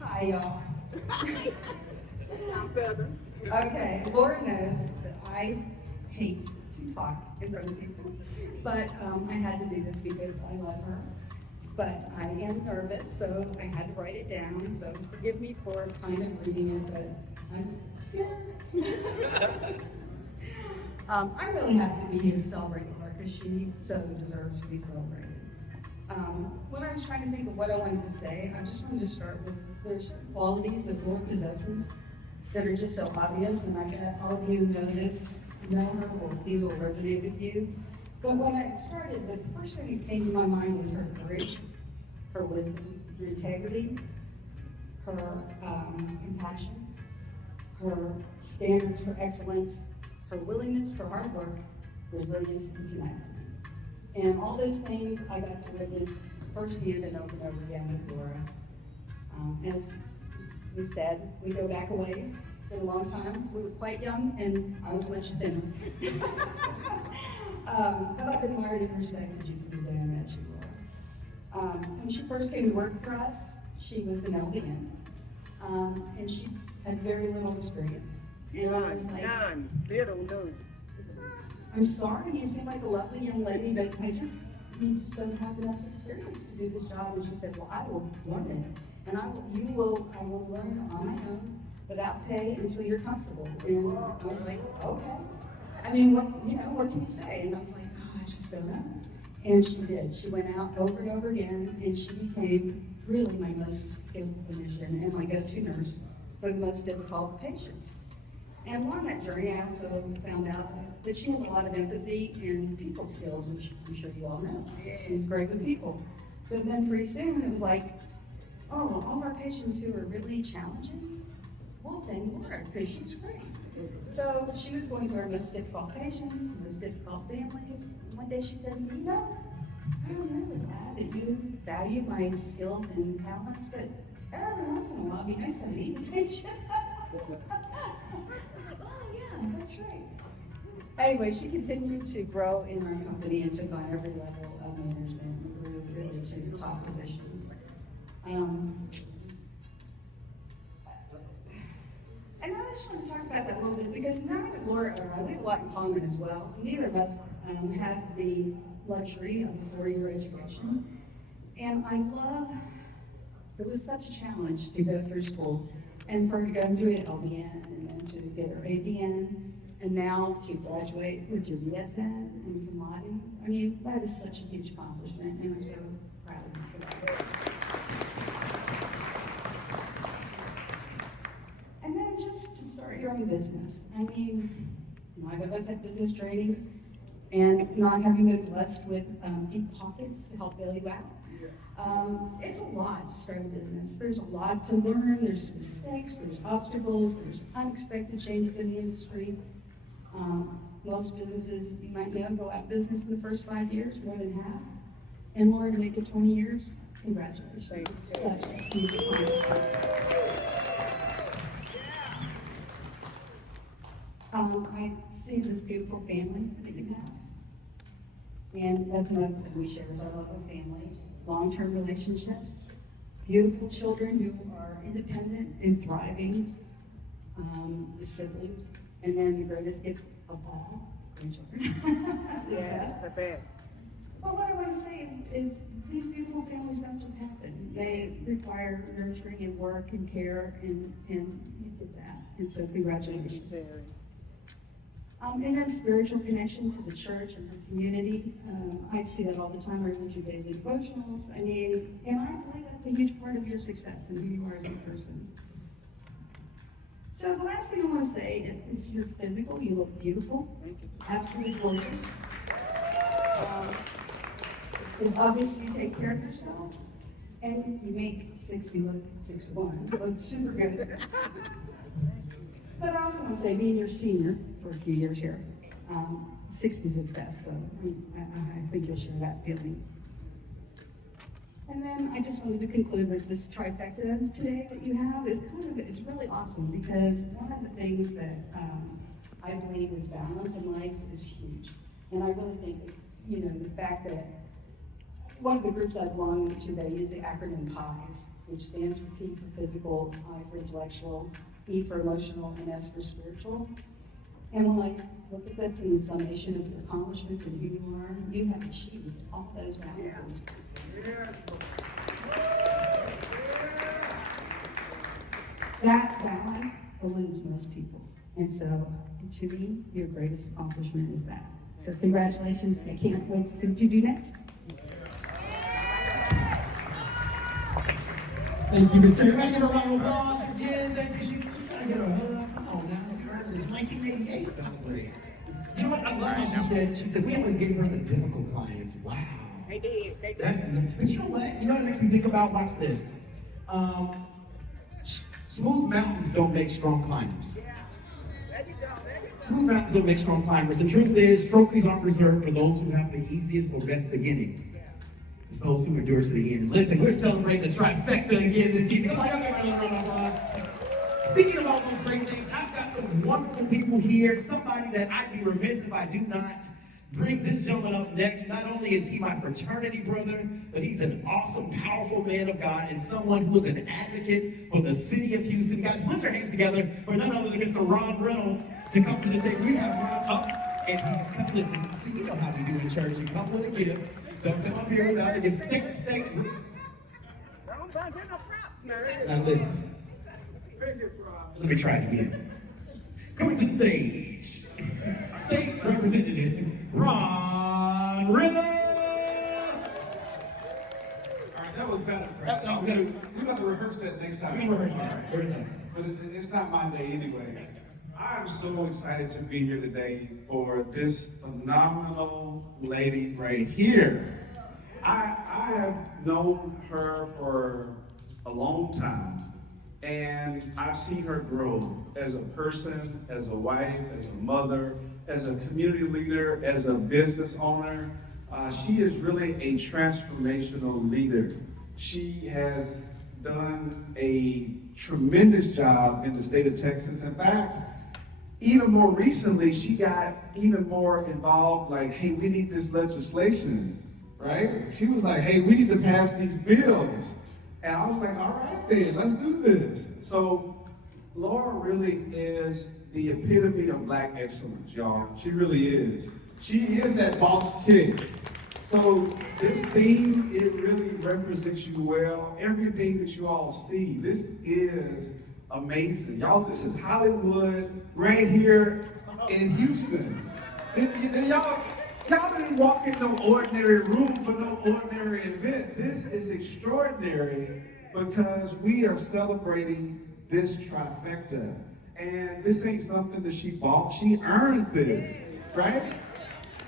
Hi, y'all. Okay, Laura knows that I hate to talk in front of people, but I had to do this because I love her. But I am nervous, so I had to write it down. So forgive me for kind of reading it, but I'm scared. I'm really happy to be here to celebrate Laura because she so deserves to be celebrated. When I was trying to think of what I wanted to say, I just wanted to start with there's qualities that Laura possesses that are just so obvious, and I bet all of you know this, know her, or these will resonate with you. But when I started, the first thing that came to my mind was her courage, her wisdom, her integrity, her compassion, her standards for excellence, her willingness for hard work, resilience, and tenacity. And all those things I got to witness firsthand and over again with Laura. As we said, we go back a ways, been a long time. We were quite young, and I was much thinner. But I've admired and respected you from the day I met you, Laura. When she first came to work for us, she was an LVN, and she had very little experience. And I was like, they don't know. I'm sorry, you seem like a lovely young lady, but you just don't have enough experience to do this job. And she said, well, I will learn it. And I will learn on my own without pay until you're comfortable. And I was like, okay. I mean, what can you say? And I was like, oh, I just don't know. And she did. She went out over and over again, and she became really my most skillful clinician and my go-to nurse for the most difficult patients. And along that journey, I also found out that she has a lot of empathy and people skills, which I'm sure you all know. She's great with people. So then pretty soon it was like, oh, all of our patients who are really challenging, we'll send Laura because she's great. So she was going to our most difficult patients, most difficult families. One day she said, you know, I don't know that you value my skills and talents, but every once in a while, it'd be nice to have an easy patient. Oh yeah, that's right. Anyway, she continued to grow in our company and took on every level of management and grew really to top positions. And I just want to talk about that a little bit because now that Laura we have a lot in common as well. Neither of us had the luxury of a 4-year education. And I love, it was such a challenge to go through school and for her to go through an LVN and then to get her ADN and now to graduate with your BSN and commodity. I mean, that is such a huge accomplishment and I'm so proud of you for that. And then just to start your own business. I mean, neither of us have business training and not having been blessed with deep pockets to help bail you out. It's a lot to start a business. There's a lot to learn, there's mistakes, there's obstacles, there's unexpected changes in the industry. Most businesses, you might know, go out of business in the first 5 years, more than half. And Laura, to make it 20 years, congratulations. It's such a huge accomplishment. I see this beautiful family that you have. And that's another thing we share is our love of family, long-term relationships, beautiful children who are independent and thriving, the siblings, and then the greatest gift of all, grandchildren. The best. Well, what I want to say is these beautiful families don't just happen. They require nurturing and work and care, and you did that. And so congratulations. And then spiritual connection to the church and her community. I see that all the time. I read your daily devotionals. I mean, and I believe that's a huge part of your success and who you are as a person. So the last thing I want to say is your physical. You look beautiful, absolutely gorgeous. It's obvious you take care of yourself, and you make 60 look 61. Look super good. But I also want to say, being your senior for a few years here, 60s are the best, so I think you'll share that feeling. And then I just wanted to conclude with this trifecta today that you have is it's really awesome because one of the things that I believe is balance in life is huge. And I really think, the fact that one of the groups I belong to, they use the acronym PIES, which stands for P for physical, I for intellectual, E for emotional, and S for spiritual. And when I look at this in the summation of your accomplishments and who you are, you have achieved all those balances. That balance eludes most people. And so, to me, your greatest accomplishment is that. So congratulations. I can't wait to see what you do next. Thank you, Miss. Everybody give a round of applause again. Thank you. She's trying to get her hug. Come on now. It's 1988 celebrate. You know what? I love how she said, we always gave her the difficult clients. Wow. They did. But you know what? You know what it makes me think about? Watch this. Smooth mountains don't make strong climbers. Smooth mountains don't make strong climbers. The truth is, trophies aren't reserved for those who have the easiest or best beginnings. It's those who endure to the end. Listen, we're celebrating the trifecta again this evening. Come on, y'all give her a round of applause. Speaking of all those great things, I've got some wonderful people here. Somebody that I'd be remiss if I do not bring this gentleman up next. Not only is he my fraternity brother, but he's an awesome, powerful man of God and someone who is an advocate for the city of Houston. Guys, put your hands together for none other than Mr. Ron Reynolds to come to the stage. We have Ron up, and he's come. Listen, see, you know how we do in church. You come with a gift. Don't come up here without a gift. Stay. Now listen. Let me try it again. Coming to the stage, State Representative Ron Reynolds. All right, that was better, Frank. We're going to rehearse that next time. But it's not my day anyway. I'm so excited to be here today for this phenomenal lady right here. I have known her for a long time, and I've seen her grow as a person, as a wife, as a mother, as a community leader, as a business owner. She is really a transformational leader. She has done a tremendous job in the state of Texas. In fact, even more recently, she got even more involved, like, hey, we need this legislation, right? She was like, hey, we need to pass these bills. And I was like, all right then, let's do this. So Laura really is the epitome of Black excellence, y'all. She really is. She is that boss chick. So this theme, it really represents you well. Everything that you all see, this is amazing. Y'all, this is Hollywood right here in Houston. Y'all didn't walk in no ordinary room for no ordinary event. This is extraordinary because we are celebrating this trifecta. And this ain't something that she bought. She earned this, right?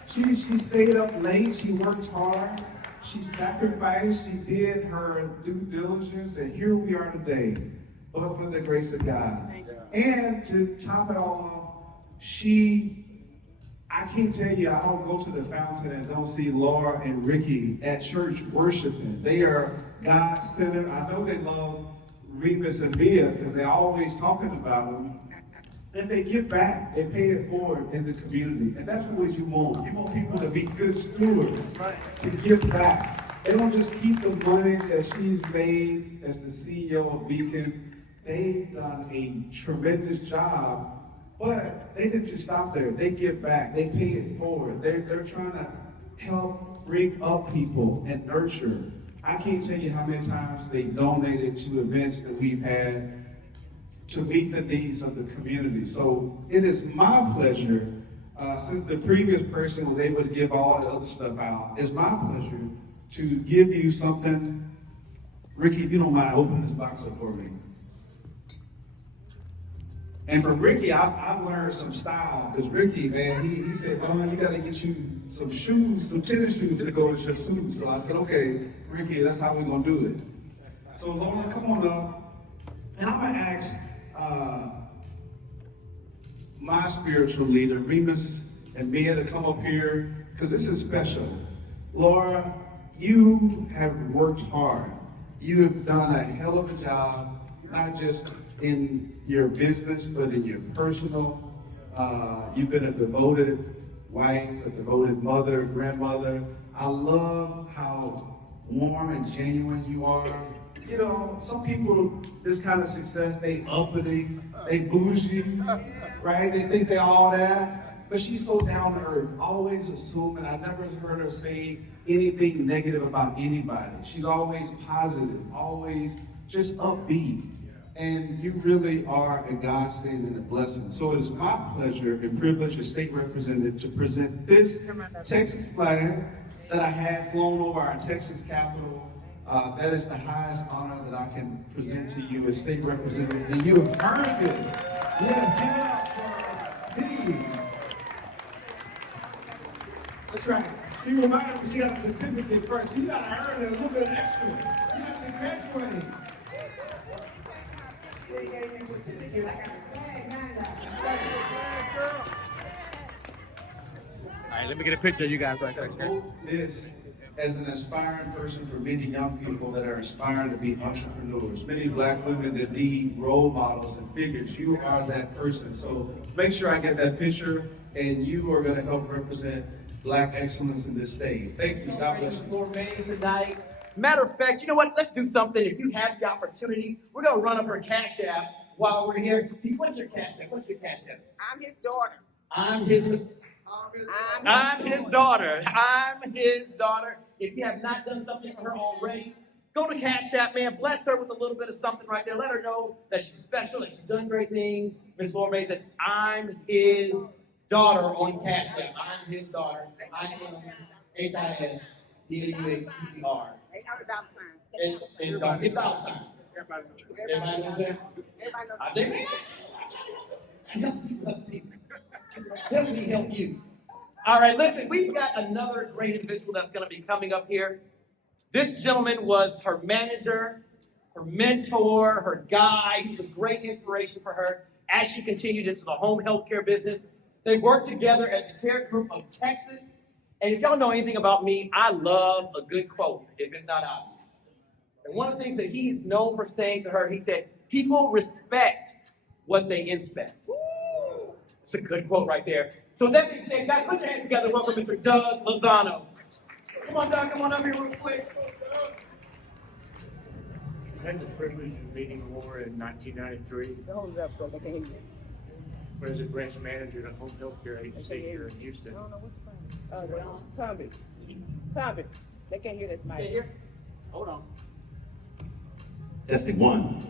She stayed up late, she worked hard, she sacrificed, she did her due diligence, and here we are today, but for the grace of God. And to top it all off, I can't tell you, I don't go to the fountain and don't see Laura and Ricky at church worshiping. They are God-centered. I know they love Remus and Mia because they're always talking about them. And they give back, they pay it forward in the community. And that's what you want. You want people to be good stewards, to give back. They don't just keep the money that she's made as the CEO of Beacon. They've done a tremendous job, but they didn't just stop there. They give back, they pay it forward. They're trying to help bring up people and nurture. I can't tell you how many times they donated to events that we've had to meet the needs of the community. So it is my pleasure, since the previous person was able to give all the other stuff out, it's my pleasure to give you something. Ricky, if you don't mind, open this box up for me. And from Ricky, I've learned some style, because Ricky, man, he said, oh, you gotta get you some shoes, some tennis shoes to go with your suit. So I said, okay, Ricky, that's how we're gonna do it. So Laura, come on up. And I'm gonna ask my spiritual leader, Remus and Mia, to come up here, because this is special. Laura, you have worked hard. You have done a hell of a job, not just in your business, but in your personal. You've been a devoted wife, a devoted mother, grandmother. I love how warm and genuine you are. You know, some people, this kind of success, they uppity, they bougie, right? They think they're all that. But she's so down to earth, always assuming. I never heard her say anything negative about anybody. She's always positive, always just upbeat. And you really are a godsend and a blessing. So it is my pleasure and privilege as state representative to present this Texas flag that I had flown over our Texas Capitol. That is the highest honor that I can present to you as state representative. And you have earned it. Yes, give it up for me. That's right. She reminded me she got a certificate first. You got to earn it a little bit extra. You have to graduate. She gave me a certificate. I got a flag now. All right, let me get a picture of you guys right there. Hold this as an inspiring person for many young people that are aspiring to be entrepreneurs. Many Black women that need role models and figures. You are that person. So make sure I get that picture, and you are going to help represent Black excellence in this state. Thank you. God bless you. Tonight. Matter of fact, you know what? Let's do something. If you have the opportunity, we're gonna run up her Cash App while we're here. What's your Cash App? What's your Cash App? I'm his daughter. I'm his daughter. I'm his daughter. If you have not done something for her already, go to Cash App, man. Bless her with a little bit of something right there. Let her know that she's special, that she's done great things. Miss Laura May said, I'm his daughter on Cash App. I'm his daughter. I am HISDAUHTER. Ain't no dollar sign. And get dollar sign. Everybody knows that? Everybody knows I did. Help people. Help me help you. All right, listen, we've got another great individual that's going to be coming up here. This gentleman was her manager, her mentor, her guide. He was a great inspiration for her as she continued into the home health care business. They worked together at the Care Group of Texas. And if y'all know anything about me, I love a good quote, if it's not obvious. And one of the things that he's known for saying to her, he said, people respect what they inspect. It's a good quote right there. So with that being said, guys, put your hands together. Welcome Mr. Doug Lozano. Come on, Doug, come on up here real quick. I had the privilege of meeting Laura in 1993 Hold it up, so they can hear you. as a branch manager at a home health care agency here in Houston. I don't know what's the problem. Convict. They can't hear this mic. Stay here. Hold on. Testing one.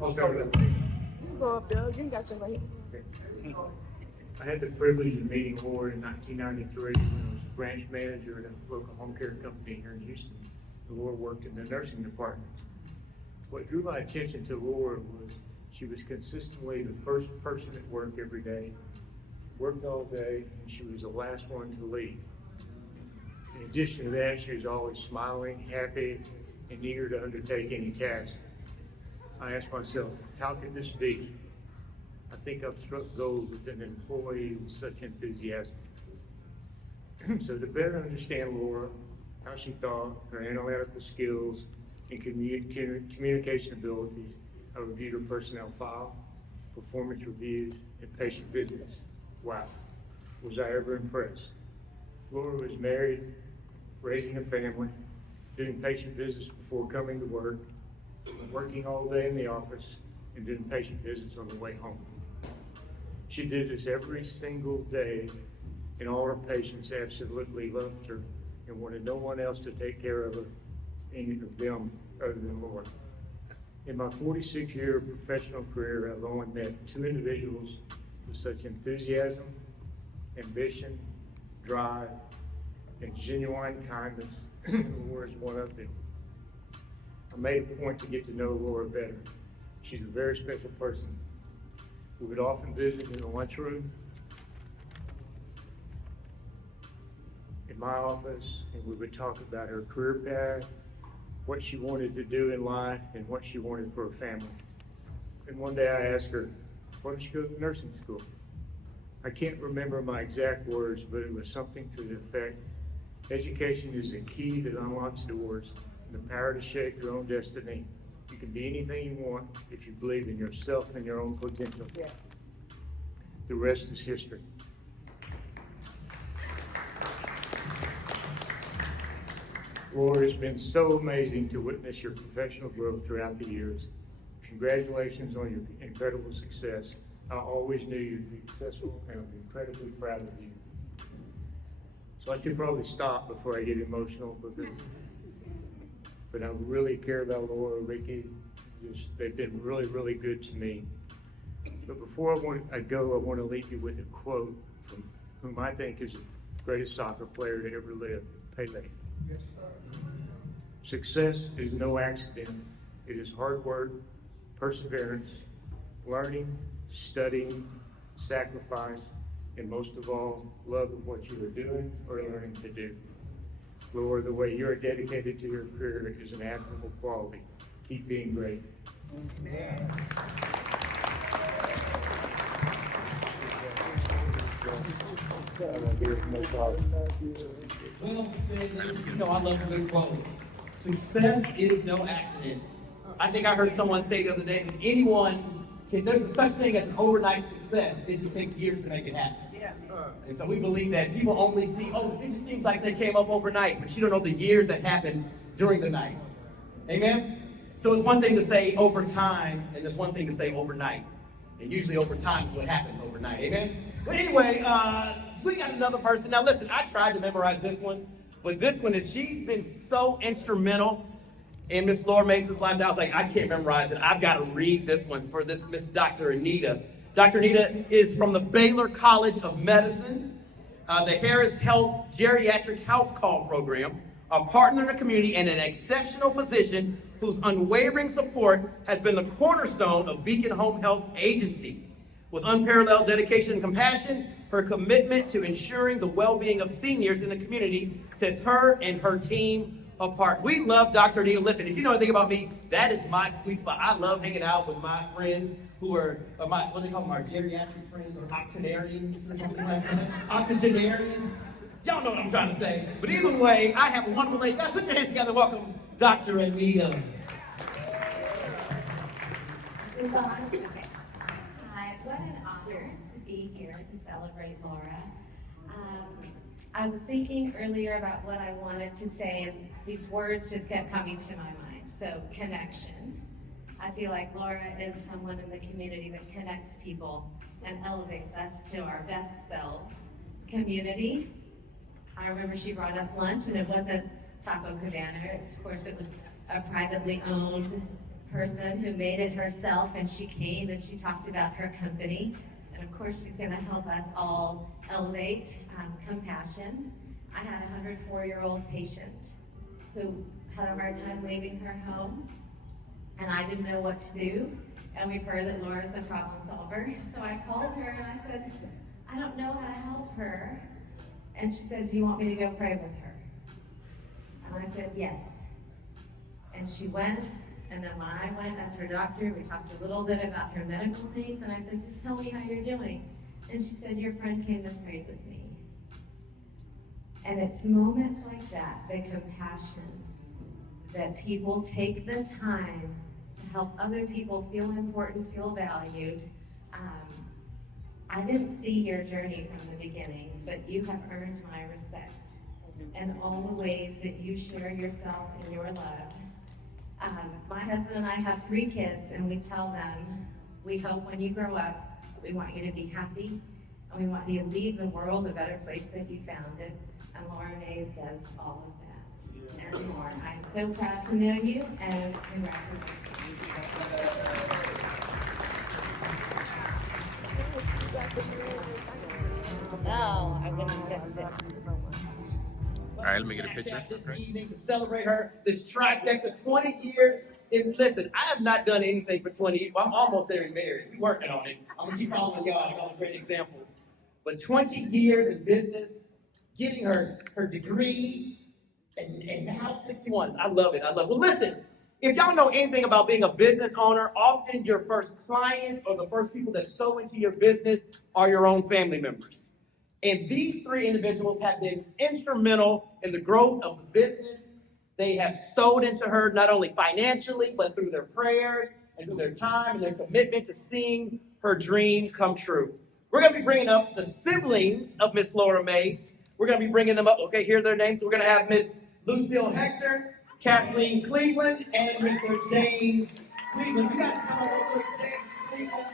I'll start with You can go up, Doug. You ain't got something right here. I had the privilege of meeting Laura in 1993 when I was branch manager at a local home care company here in Houston. Laura worked in the nursing department. What drew my attention to Laura was she was consistently the first person at work every day, worked all day, and she was the last one to leave. In addition to that, she was always smiling, happy, and eager to undertake any task. I asked myself, how could this be? I think I've struck gold with an employee with such enthusiasm. So to better understand Laura, how she thought, her analytical skills, and communication abilities, I reviewed her personnel file, performance reviews, and patient visits. Wow, was I ever impressed. Laura was married, raising a family, doing patient visits before coming to work, working all day in the office, and doing patient visits on the way home. She did this every single day, and all her patients absolutely loved her and wanted no one else to take care of her, any of them other than Laura. In my 46-year professional career, I've only met two individuals with such enthusiasm, ambition, drive, and genuine kindness. Laura is one of them. I made a point to get to know Laura better. She's a very special person. We would often visit in the lunchroom, in my office, and we would talk about her career path, what she wanted to do in life, and what she wanted for her family. And one day I asked her, why don't you go to nursing school? I can't remember my exact words, but it was something to the effect, Education is the key that unlocks doors and the power to shape your own destiny. You can be anything you want if you believe in yourself and your own potential. The rest is history. Laura, it's been so amazing to witness your professional growth throughout the years. Congratulations on your incredible success. I always knew you'd be successful, and I'm incredibly proud of you. So I should probably stop before I get emotional, but I really care about Laura, Ricky. They've been really, really good to me. But before I go, I want to leave you with a quote from whom I think is the greatest soccer player to ever live, Pele. Yes, sir. Success is no accident. It is hard work, perseverance, learning, studying, sacrifice, and most of all, love of what you are doing or learning to do. Laura, the way you are dedicated to your career is an admirable quality. Keep being great. Amen. Well said, ladies. You know I love a good quote. Success is no accident. I think I heard someone say the other day that there's a such thing as an overnight success. It just takes years to make it happen. And so we believe that people only see, it just seems like they came up overnight, but you don't know the years that happened during the night. Amen? So it's one thing to say over time, and there's one thing to say overnight. And usually over time is what happens overnight. Amen? But anyway, so we got another person. Now listen, I tried to memorize this one, but this one she's been so instrumental in Miss Laura Mason's life. I was like, I can't memorize it. I've got to read this one for this Miss Dr. Anita. Dr. Anita is from the Baylor College of Medicine, the Harris Health Geriatric House Call Program, a partner in the community and an exceptional physician whose unwavering support has been the cornerstone of Beacon Home Health Agency. With unparalleled dedication and compassion, her commitment to ensuring the well-being of seniors in the community sets her and her team apart. We love Dr. Anita. Listen, if you know anything about me, that is my sweet spot. I love hanging out with my friends who are what do they call them, our geriatric friends, or octogenarians, or something like that. Octogenarians. Y'all know what I'm trying to say. But either way, I have a wonderful lady. Guys, put your hands together. Welcome, Dr. Anita. Is on? Okay. Hi, what an honor to be here to celebrate Laura. I was thinking earlier about what I wanted to say, and these words just kept coming to my mind. So, connection. I feel like Laura is someone in the community that connects people and elevates us to our best selves. Community. I remember she brought us lunch, and it wasn't Taco Cabana. Of course, it was a privately owned person who made it herself, and she came and she talked about her company. And of course, she's going to help us all elevate compassion. I had a 104-year-old patient who had a hard time leaving her home, and I didn't know what to do. And we've heard that Laura's the problem solver. So I called her and I said, I don't know how to help her. And she said, do you want me to go pray with her? And I said, yes. And she went. And then when I went as her doctor, we talked a little bit about her medical needs, and I said, just tell me how you're doing. And she said, your friend came and prayed with me. And it's moments like that, the compassion, that people take the time to help other people feel important, feel valued. I didn't see your journey from the beginning, but you have earned my respect. And all the ways that you share yourself and your love. My husband and I have 3 kids, and we tell them, we hope when you grow up, we want you to be happy, and we want you to leave the world a better place than you found it. And Laura Mays does all of that and more. I'm so proud to know you, and congratulations. No, I wouldn't get this. All right, let me get a picture. This evening to celebrate her, this trifecta, 20 years. And listen, I have not done anything for 20 years. Well, I'm almost there in marriage. We're working on it. I'm gonna keep following y'all. I got all the great examples. But 20 years in business, getting her degree, and now 61. I love it. I love it. Well, listen, if y'all know anything about being a business owner, often your first clients or the first people that sow into your business are your own family members. And these three individuals have been instrumental in the growth of the business. They have sowed into her not only financially, but through their prayers and through their time and their commitment to seeing her dream come true. We're going to be bringing up the siblings of Miss Laura Mays. We're going to be bringing them up. Okay, here are their names. We're going to have Miss Lucille Hector, Kathleen Cleveland, and Mr. James Cleveland. You guys come on over, James Cleveland.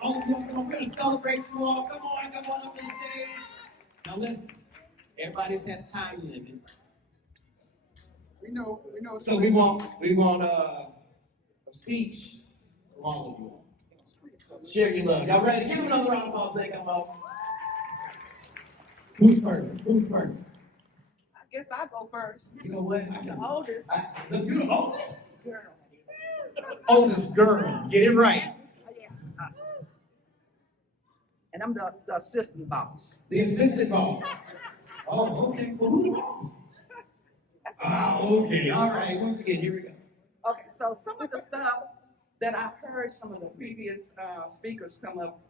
Oh, come on, we're going to celebrate you all. Come on up to the stage. Now listen, everybody's had time limit. We know. So we want a speech from all of you all. Share your love. Y'all ready? Give them another round of applause as they come up. Who's first? I guess I'll go first. You know what? I'm the oldest. Look, you the oldest? Girl. Oldest girl. Get it right. And I'm the assistant boss. The assistant boss. Oh, okay. Well, who the boss? Okay. All right. Once again, here we go. Okay, so some of the stuff that I heard some of the previous speakers come up,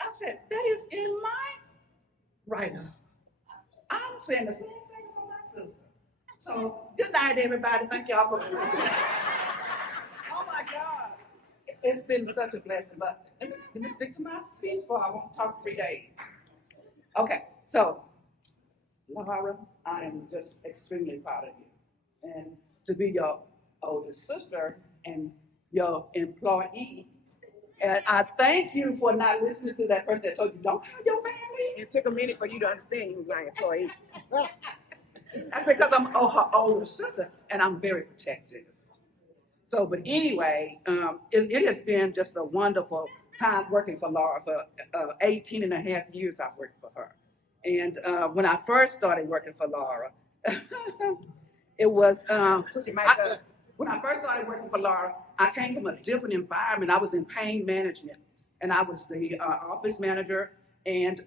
I said, that is in my write-up. I'm saying the same thing about my sister. So, good night, everybody. Thank y'all for coming. Oh my God. It's been such a blessing, but let me stick to my speech for I won't talk 3 days. Okay, so, Laura, I am just extremely proud of you. And to be your oldest sister and your employee. And I thank you for not listening to that person that told you don't hire your family. It took a minute for you to understand you were my employee. That's because I'm her older sister and I'm very protective. So, but anyway, it has been just a wonderful time working for Laura. For 18 and a half years I've worked for her. And when I first started working for Laura, it was, when I first started working for Laura, I came from a different environment. I was in pain management, and I was the office manager. And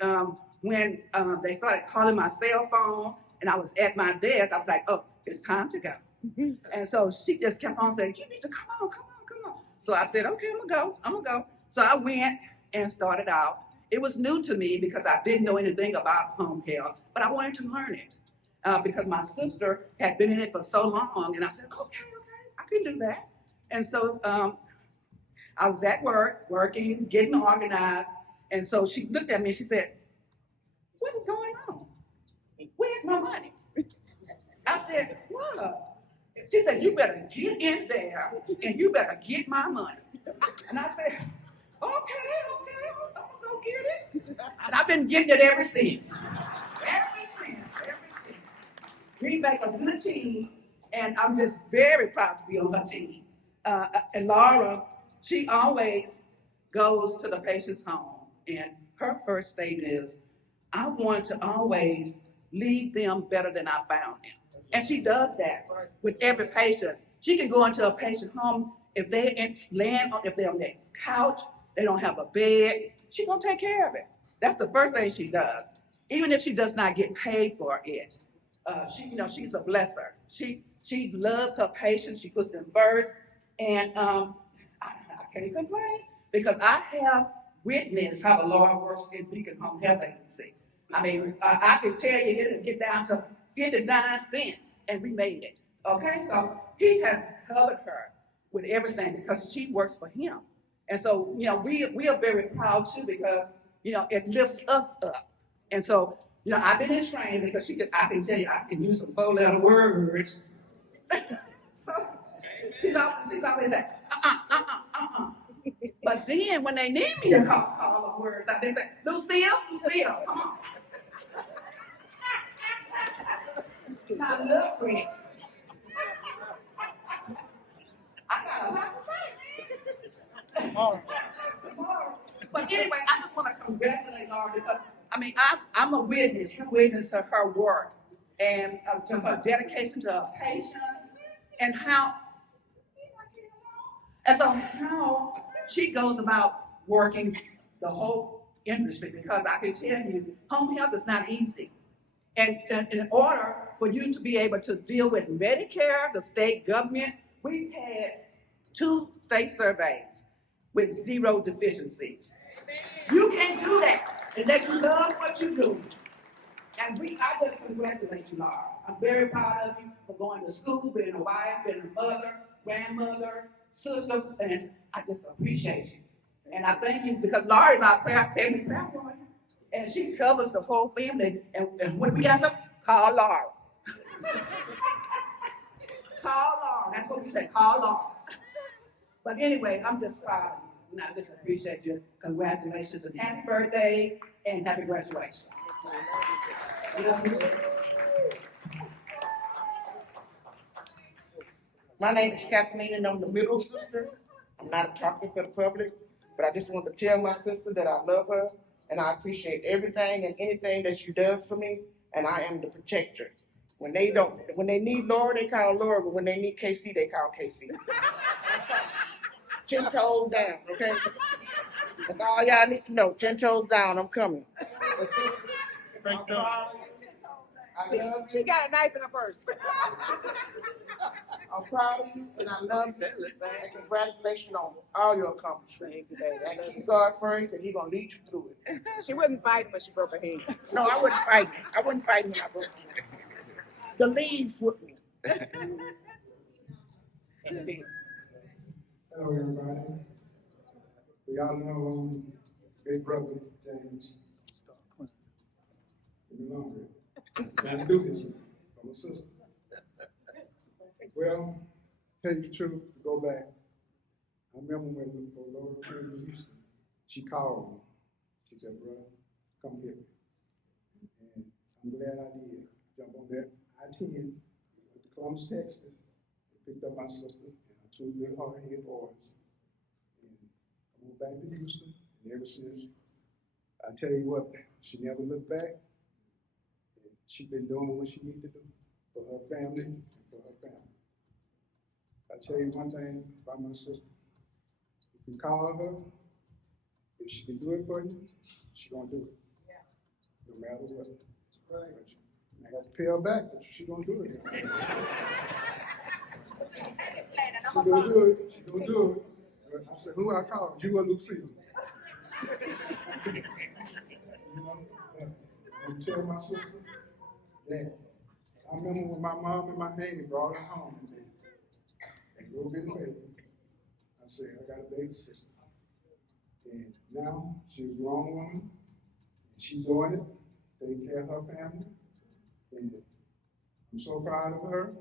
when they started calling my cell phone, and I was at my desk, I was like, oh, it's time to go. And so she just kept on saying, you need to come on. So I said, okay, I'm gonna go. So I went and started out. It was new to me because I didn't know anything about home health, but I wanted to learn it because my sister had been in it for so long. And I said, okay, I can do that. And so I was at work, working, getting organized. And so she looked at me and she said, what is going on? Where's my money? I said, what? She said, you better get in there and you better get my money. And I said, okay, I'm gonna go get it. And I've been getting it ever since. We make a good team, and I'm just very proud to be on her team. And Laura, she always goes to the patient's home, and her first statement is, I want to always leave them better than I found them. And she does that with every patient. She can go into a patient's home if they're on their couch, they don't have a bed, she's gonna take care of it. That's the first thing she does. Even if she does not get paid for it. She's a blesser. She loves her patients, she puts them first, and I can't complain because I have witnessed how the Lord works in Beacon Home Health Agency. I mean, I can tell you it'll get down to 59 cents, and we made it. Okay, so he has covered her with everything because she works for him. And so, we are very proud too because, it lifts us up. And so, I've been in training because I can tell you, I can use some 4-letter words. So, she's always like, But then when they need me to call the words, they say, Lucille, come on. I love Greg. I got a lot to say. But anyway, I just want to congratulate Laura because, I'm a true witness to her work and to her dedication to her patients and how she goes about working the whole industry because I can tell you, home health is not easy. And in order for you to be able to deal with Medicare, the state government, we've had 2 state surveys with 0 deficiencies. You can't do that. and that you love what you do. And I just congratulate you, Laura. I'm very proud of you for going to school, being a wife, being a mother, grandmother, sister, and I just appreciate you. And I thank you because Laura is our family prayer warrior, and she covers the whole family. And when we got something, call Laura. Call Laura. That's what we say, call Laura. But anyway, I'm just proud of you, and I just appreciate you. Congratulations, and happy birthday, and happy graduation. Love you too. My name is Kathleen, and I'm the middle sister. I'm not talking for the public, but I just want to tell my sister that I love her and I appreciate everything and anything that she does for me, and I am the protector. When they need Laura, they call Laura, but when they need KC, they call KC. 10 toes down, okay? That's all y'all need to know. 10 toes down, I'm coming. Straight up. I love She you. got a knife in her purse. I'm proud of you, and I love you. And congratulations on all your accomplishments today. I love you, God first, and He's gonna lead you through it. She wasn't fighting, but she broke her hand. No, I wouldn't fight. I wouldn't fight when I broke my hand. The leaves with me. Hello, everybody. We all know Big Brother James. You know, gotta do this. I'm a sister. Well, tell you the truth, to go back, I remember when Laura came to Houston, she called me. She said, "Bro, come here." And I'm glad I did. Jump on that I-10, went to Columbus, Texas, picked up my sister, and I took her hard-headed boys. And I moved back to Houston, and ever since, I tell you what, she never looked back. She's been doing what she needs to do for her family and for her family. I tell you one thing about my sister. If you call her, if she can do it for you, she's gonna do it. No matter what. Right. I have to pay her back, but she's gonna do it. She's gonna do it. She's gonna do it. I said, who I call? You or Lucille? You know, but tell my sister that I remember when my mom and my auntie brought her home and go get a baby. I said, I got a baby sister. And now she's a grown woman, and she's doing it, taking care of her family. And I'm so proud of her.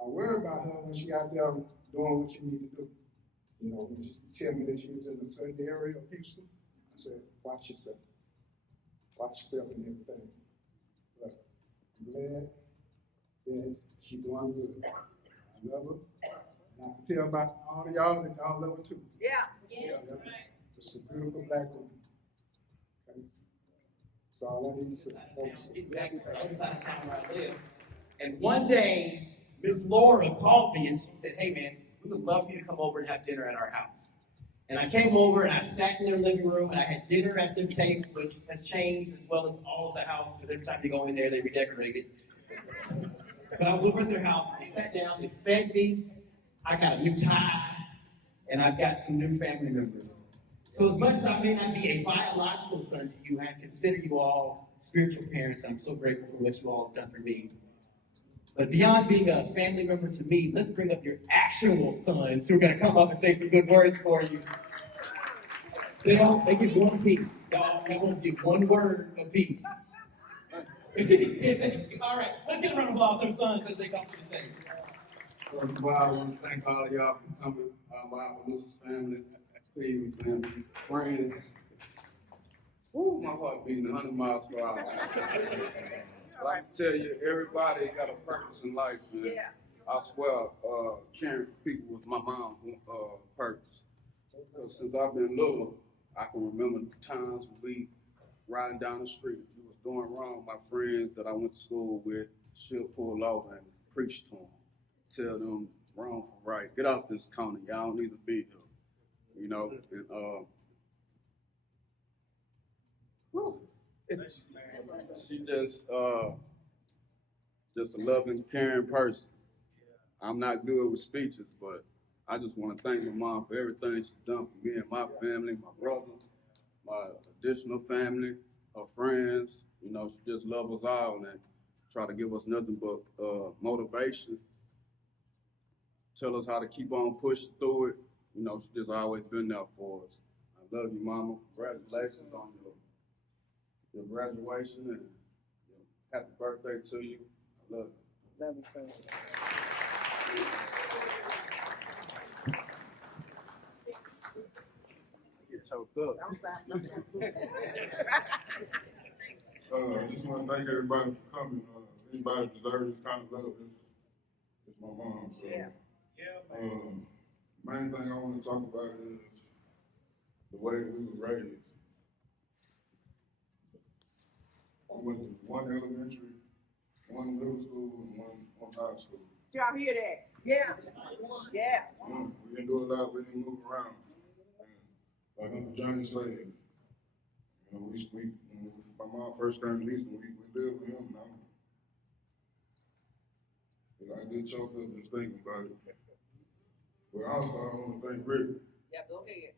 I worry about her when she out there doing what she need to do. You know, when she tell me that she was in a certain area of Houston, I said, watch yourself. Watch yourself and everything. But I'm glad that she's doing good. I love her. And I can tell about all of y'all that y'all love her too. Yeah. Yes. It's a beautiful black woman. Okay? That's all I need to say. Getting back to the other side of town where I live. And one day, Miss Laura called me and she said, "Hey man, we would love for you to come over and have dinner at our house." And I came over and I sat in their living room and I had dinner at their table, which has changed as well as all of the house, because every time you go in there, they redecorate it. But I was over at their house and they sat down, they fed me. I got a new tie and I've got some new family members. So as much as I may not be a biological son to you, I consider you all spiritual parents. I'm so grateful for what you all have done for me. But beyond being a family member to me, let's bring up your actual sons who are going to come up and say some good words for you. They get one piece. Y'all won't get one word apiece. All right, let's get a round of applause for sons as they come to the stage. First of all, I want to thank all of y'all for coming. My Melissa's family, Stephen's family, friends. Woo, my heart beating 100 miles per hour. I like to tell you, everybody got a purpose in life, man. Yeah. I swear, caring for people was my mom's purpose. Because since I've been little, I can remember times when we riding down the street, we was doing wrong. My friends that I went to school with, she'll pull over and preach to them, tell them wrong for right. Get off this corner, y'all don't need to be here. You know, and she just a loving, caring person. I'm not good with speeches, but I just want to thank my mom for everything she's done for me and my family, my brother. my additional family, her friends. You know, she just loves us all and try to give us nothing but motivation. Tell us how to keep on pushing through it. You know, she's just always been there for us. I love you, Mama. Congratulations on your graduation and happy birthday to you. I love you. Love you, sir. Get choked up. I just want to thank everybody for coming. Anybody deserves this kind of love. It's my mom. So, main thing I want to talk about is the way that we were raised. We went to one elementary, one middle school, and one high school. Y'all hear that? Yeah. Yeah. We didn't do a lot. We didn't move around. And like Uncle Johnny said, you know, when my mom first came to Houston, we lived with him. And I get choked up just thinking about it. But also, I want to thank Rick. Yeah, go ahead.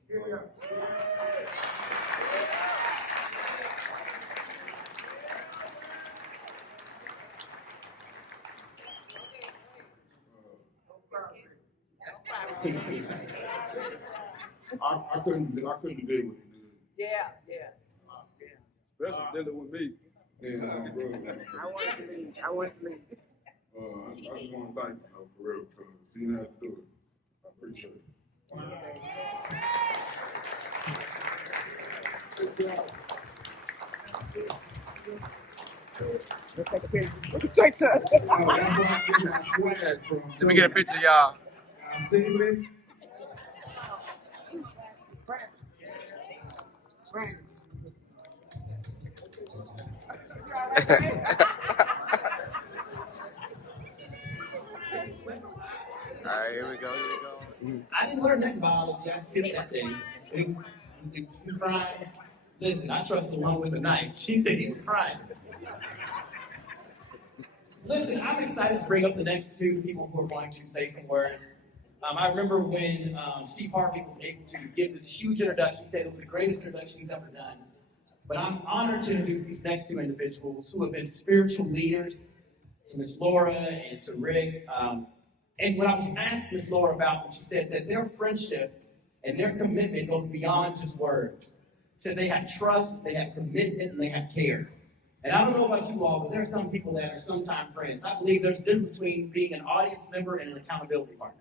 I couldn't have did what he did. Yeah. Especially dealing with me. Yeah, my brother. I want to leave. I just want to thank him for real, because he didn't have to do it. I appreciate it. Let's take a picture. Take time. Let me get a picture, y'all. I seen it. All right, here we go. I didn't learn that in biology. I skipped that day. He was crying. Listen, I trust the one with the knife. She said he was crying. Listen, I'm excited to bring up the next two people who are going to say some words. I remember when Steve Harvey was able to give this huge introduction. He said it was the greatest introduction he's ever done. But I'm honored to introduce these next two individuals who have been spiritual leaders, to Miss Laura and to Rick. And when I was asked Miss Laura about them, she said that their friendship and their commitment goes beyond just words. She said they have trust, they have commitment, and they have care. And I don't know about you all, but there are some people that are sometime friends. I believe there's a difference between being an audience member and an accountability partner.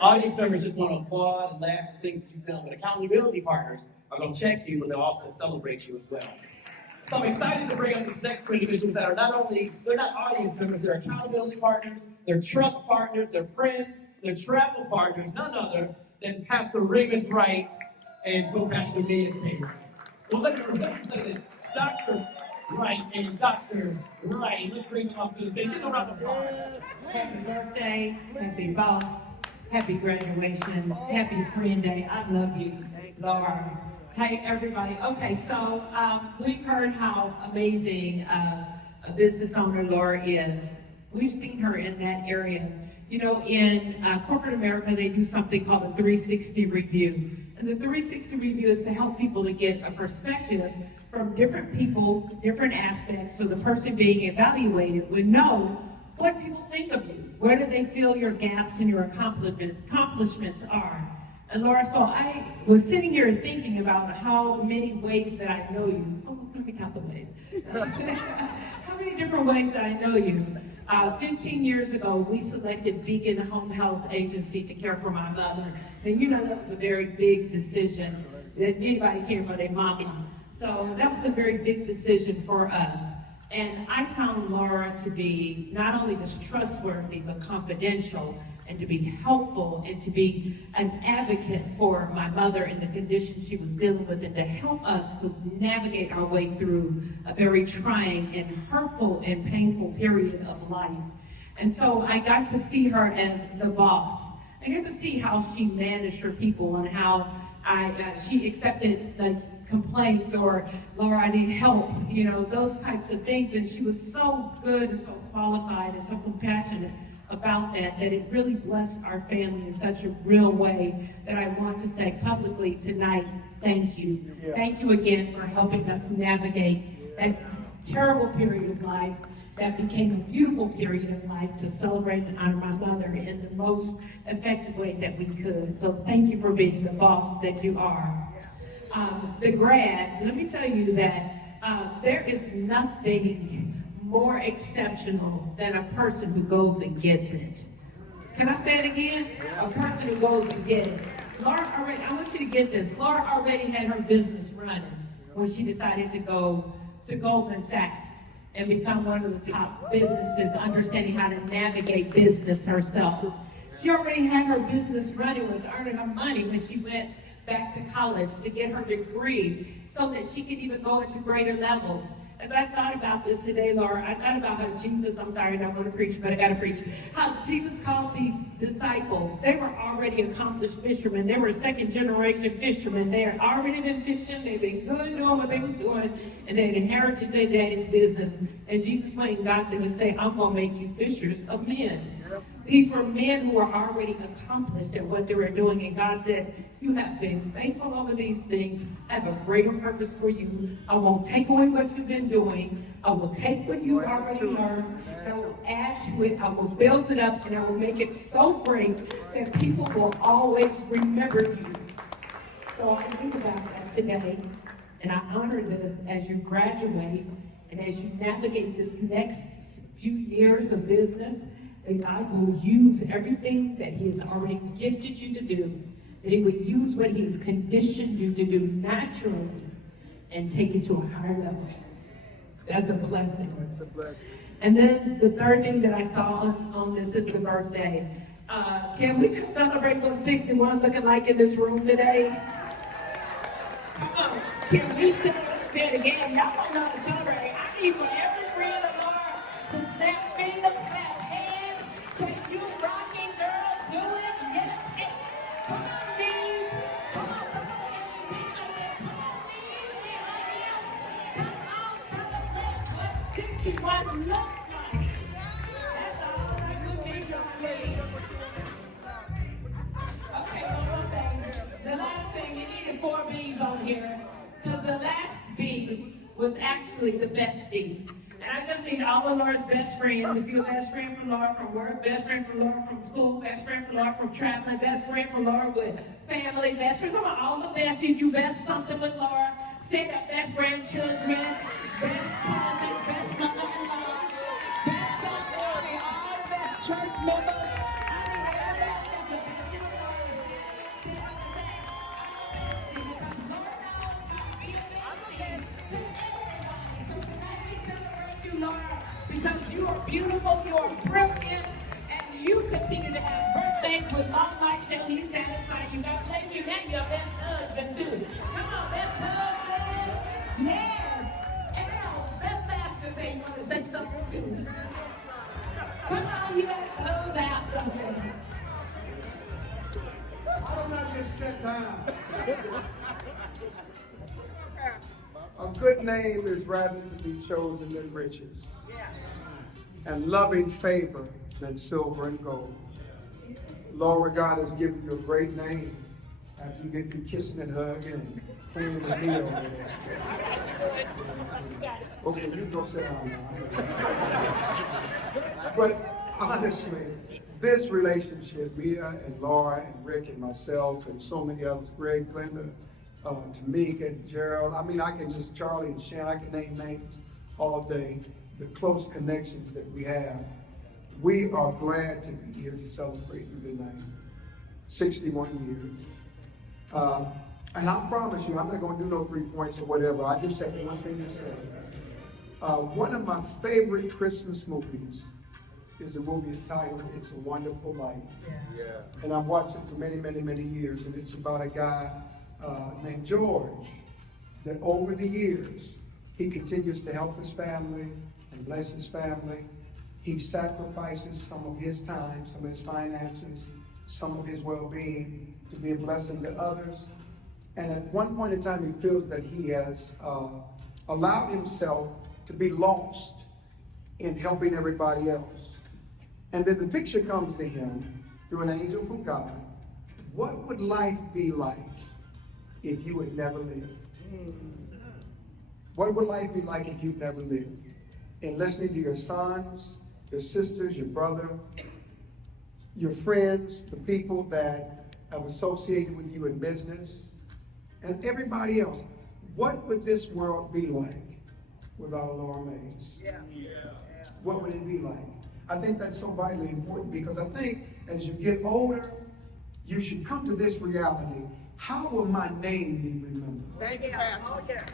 Audience members just want to applaud and laugh at things that you've done, but accountability partners are going to check you, but they'll also celebrate you as well. So I'm excited to bring up these next two individuals that are they're not audience members, they're accountability partners, they're trust partners, they're friends, they're travel partners, none other than Pastor Remus Wright and co-pastor Mia K. Wright. Well, let me say that Dr. Wright and Dr. Wright, let's bring them up to the stage. Give them a round of applause. Happy birthday, happy boss, happy graduation, happy friend day. I love you, Laura. Hey, everybody. Okay, so we've heard how amazing a business owner Laura is. We've seen her in that area. You know, in corporate America, they do something called a 360 review. And the 360 review is to help people to get a perspective from different people, different aspects, so the person being evaluated would know what people think of you. Where do they feel your gaps and your accomplishments are? And Laura, so I was sitting here and thinking about how many ways that I know you. Oh, let me count the ways. How many different ways that I know you. 15 years ago, we selected Beacon Home Health Agency to care for my mother. And you know that was a very big decision that anybody care for their mama. So that was a very big decision for us. And I found Laura to be not only just trustworthy, but confidential, and to be helpful, and to be an advocate for my mother and the condition she was dealing with, and to help us to navigate our way through a very trying and hurtful and painful period of life. And so I got to see her as the boss. I got to see how she managed her people and how she accepted complaints or, Laura, I need help, you know, those types of things. And she was so good and so qualified and so compassionate about that it really blessed our family in such a real way that I want to say publicly tonight, thank you. Yeah. Thank you again for helping us navigate that terrible period of life that became a beautiful period of life to celebrate and honor my mother in the most effective way that we could. So thank you for being the boss that you are. The grad, let me tell you that there is nothing more exceptional than a person who goes and gets it. Can I say it again? A person who goes and gets it. Laura already, I want you to get this. Laura already had her business running when she decided to go to Goldman Sachs and become one of the top businesses, understanding how to navigate business herself. She already had her business running, was earning her money when she went back to college to get her degree so that she could even go into greater levels. As I thought about this today, Laura, I thought about how Jesus, I'm sorry, I don't want to preach, but I got to preach, how Jesus called these disciples. They were already accomplished fishermen. They were second generation fishermen. They had already been fishing. They'd been good doing what they was doing, and they had inherited their daddy's business. And Jesus went and got them and said, I'm going to make you fishers of men. These were men who were already accomplished at what they were doing, and God said, you have been faithful over these things. I have a greater purpose for you. I won't take away what you've been doing. I will take what you already learned, and I will add to it. I will build it up, and I will make it so great that people will always remember you. So I think about that today, and I honor this as you graduate and as you navigate this next few years of business, that God will use everything that He has already gifted you to do, that He will use what He has conditioned you to do naturally and take it to a higher level. That's a blessing. That's a blessing. And then the third thing that I saw on this is the birthday. Can we just celebrate what 61 looking like in this room today? Come on, can we say it again? Y'all don't know how to celebrate. I need for every friend of Laura to snap fingers, clap hands, say you rocking girl, do it, yes, hey. Come on, knees, come on, knees, come on, celebrate what 61 looks like. That's all I could be doing. Okay, one more thing. The last thing, you needed 4 B's on here, because the last B was actually the bestie. And I just need all of Laura's best friends. If you're a best friend from Laura from work, best friend from Laura from school, best friend from Laura from traveling, best friend from Laura with family, best friend from all the besties. You best something with Laura. Say that best grandchildren, best cousins, best mother-in-law, best son-in-law, all the best church members. I need everybody that's a best in the world. Because Lord knows how to be a bestie to everybody. So tonight we celebrate you, Laura, because you are beautiful, you are brilliant, and you continue to have birthdays with long life till He satisfies you. God bless you, and your best husband too. Come on, best husband. Yes. And now, best master say you want to say something too. Come on, you gotta close out something. Why don't I just sit down? A good name is rather to be chosen than riches, and loving favor than silver and gold. Lord God has given you a great name after you get the kissing and hugging and cleaning the meal over there. Okay, you go sit down now. But honestly, this relationship, Mia and Laura and Rick and myself and so many others, Greg, Glenda, Tamika and Gerald, I mean, I can just, Charlie and Shan, I can name names all day, the close connections that we have. We are glad to be here to celebrate you tonight. 61 years. And I promise you, I'm not going to do no 3 points or whatever. I just have one thing to say. One of my favorite Christmas movies is a movie entitled It's a Wonderful Life. Yeah. And I've watched it for many, many, many years. And it's about a guy named George that over the years, he continues to help his family and bless his family. He sacrifices some of his time, some of his finances, some of his well-being to be a blessing to others. And at one point in time, he feels that he has allowed himself to be lost in helping everybody else. And then the picture comes to him through an angel from God. What would life be like if you had never lived? What would life be like if you'd never lived? And listening to your sons, your sisters, your brother, your friends, the people that have associated with you in business, and everybody else. What would this world be like without Laura Mays? What would it be like? I think that's so vitally important because I think as you get older, you should come to this reality. How will my name be remembered? Thank you, Pastor. Oh, yeah.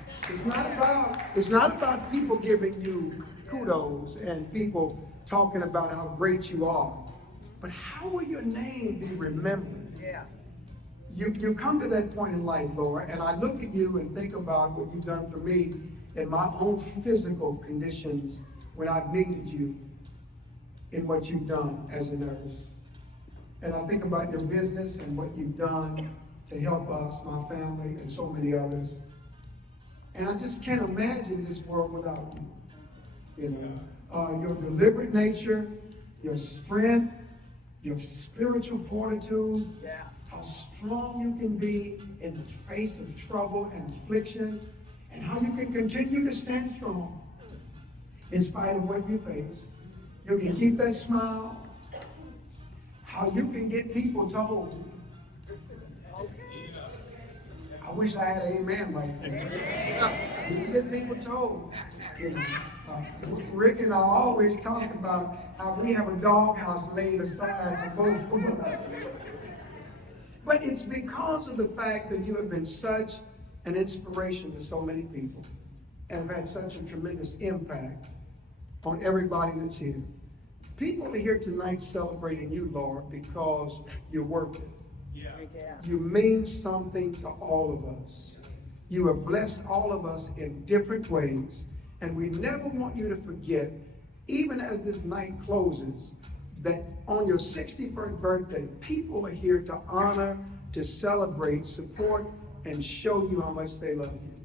It's not about people giving you kudos and people talking about how great you are, but how will your name be remembered? Yeah. You come to that point in life, Laura, and I look at you and think about what you've done for me in my own physical conditions when I've needed you in what you've done as a nurse. And I think about your business and what you've done to help us, my family, and so many others. And I just can't imagine this world without you. You know, your deliberate nature, your strength, your spiritual fortitude, how strong you can be in the face of trouble and affliction, and how you can continue to stand strong in spite of what you face. You can keep that smile, how you can get people told. I wish I had an amen right there. You can get people told. You know, Rick and I always talk about how we have a doghouse laid aside for both of us. But it's because of the fact that you have been such an inspiration to so many people and have had such a tremendous impact on everybody that's here. People are here tonight celebrating you, Lord, because you're worth it. You mean something to all of us. You have blessed all of us in different ways, and we never want you to forget, even as this night closes, that on your 61st birthday, people are here to honor, to celebrate, support, and show you how much they love you.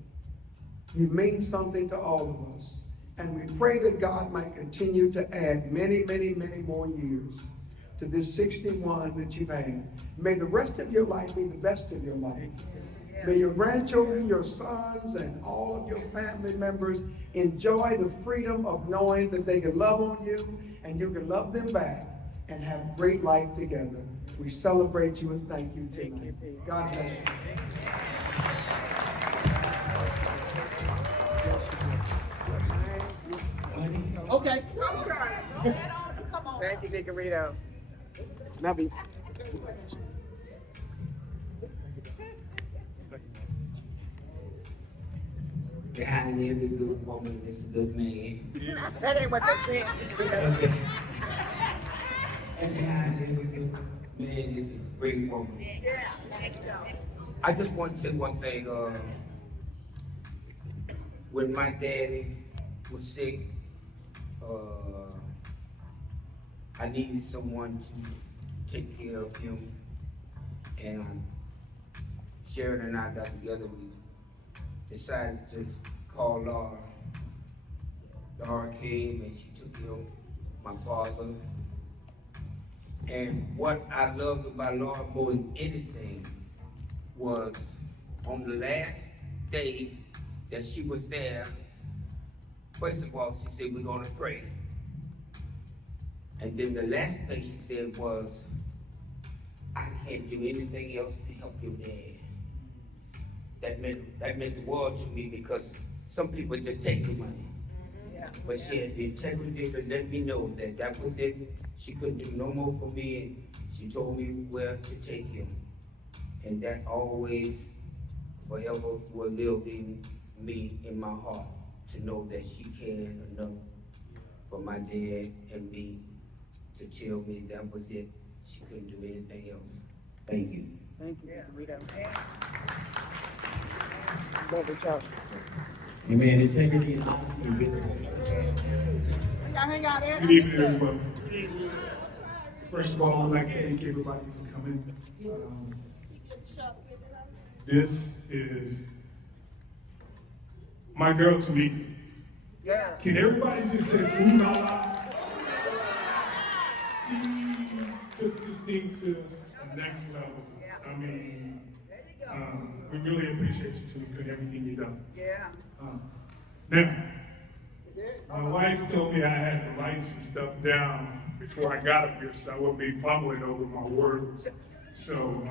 You mean something to all of us. And we pray that God might continue to add many, many, many more years to this 61 that you've had. May the rest of your life be the best of your life. May your grandchildren, your sons, and all of your family members enjoy the freedom of knowing that they can love on you and you can love them back and have a great life together. We celebrate you and thank you tonight. God bless you. Okay. Thank you, Deacon Rito. Love you. Behind every good woman is a good man. That ain't what that said. Okay. And behind every good man is a great woman. I just want to say one thing. When my daddy was sick, I needed someone to take care of him, and Sharon and I got together. We decided to call Laura. Laura came and she took care of my father. And what I loved about Laura more than anything was on the last day that she was there, first of all, she said, we're gonna pray. And then the last thing she said was, I can't do anything else to help your dad. That meant the world to me because some people just take your money. But she had the integrity to let me know that that was it. She couldn't do no more for me, and she told me where to take him. And that always, forever will live in me, in my heart, to know that she cared enough for my dad and me to tell me that was it. She couldn't do anything else. Thank you. Thank you, Deacon Rito. Love each other. Amen. Integrity and honesty and wisdom. Hang out there. Good evening, everyone. First of all, I'd like to thank everybody for coming. This is my girl, Tamika. Yeah. Can everybody just say, ooh la la? she took this thing to the next level. I mean, we really appreciate you, Tamika, and everything you've done. Yeah. Now, my wife told me I had to write some stuff down before I got up here so I wouldn't be fumbling over my words. So,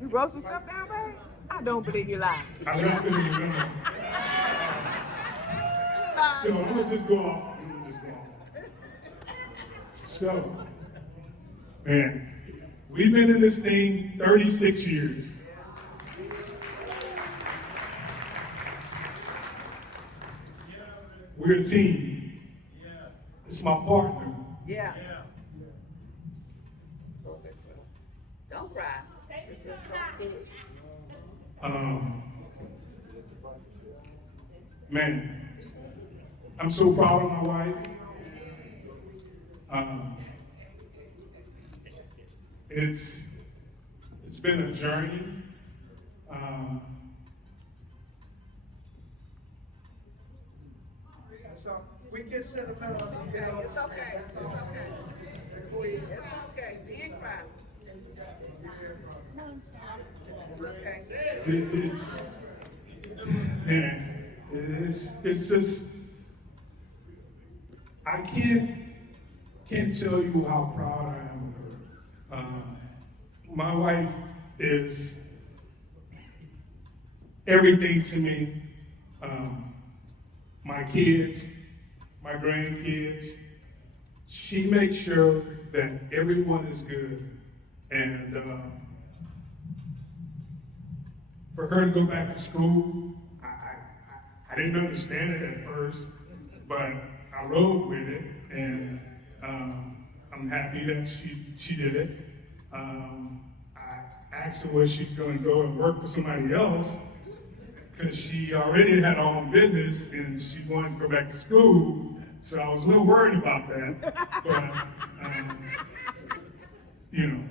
You wrote some stuff down, babe? I don't believe you lie. I left it in the room. So I'm gonna just go off. So, man, we've been in this thing 36 years. We're a team. It's my partner. Yeah. Don't cry. Man, I'm so proud of my wife. It's been a journey. So we get sentimental. It's okay. It's okay. It's okay. You ain't crying. It's man, it's just I can't tell you how proud I am of her. My wife is everything to me. My kids, my grandkids. She makes sure that everyone is good, and for her to go back to school, I didn't understand it at first, but I rode with it, and I'm happy that she did it. I asked her where she's going to go and work for somebody else, because she already had her own business and she wanted to go back to school, so I was a little worried about that. But you know,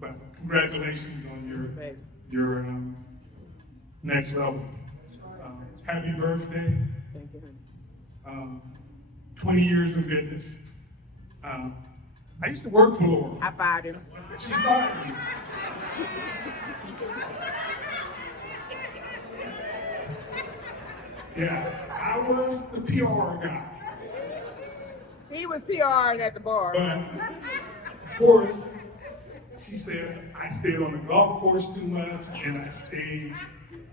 but congratulations on your next level. Happy birthday. Thank you. 20 years of business. I used to work for Laura. I fired him. She fired me. Yeah, I was the PR guy. He was PRing at the bar. But, of course, she said I stayed on the golf course too much and I stayed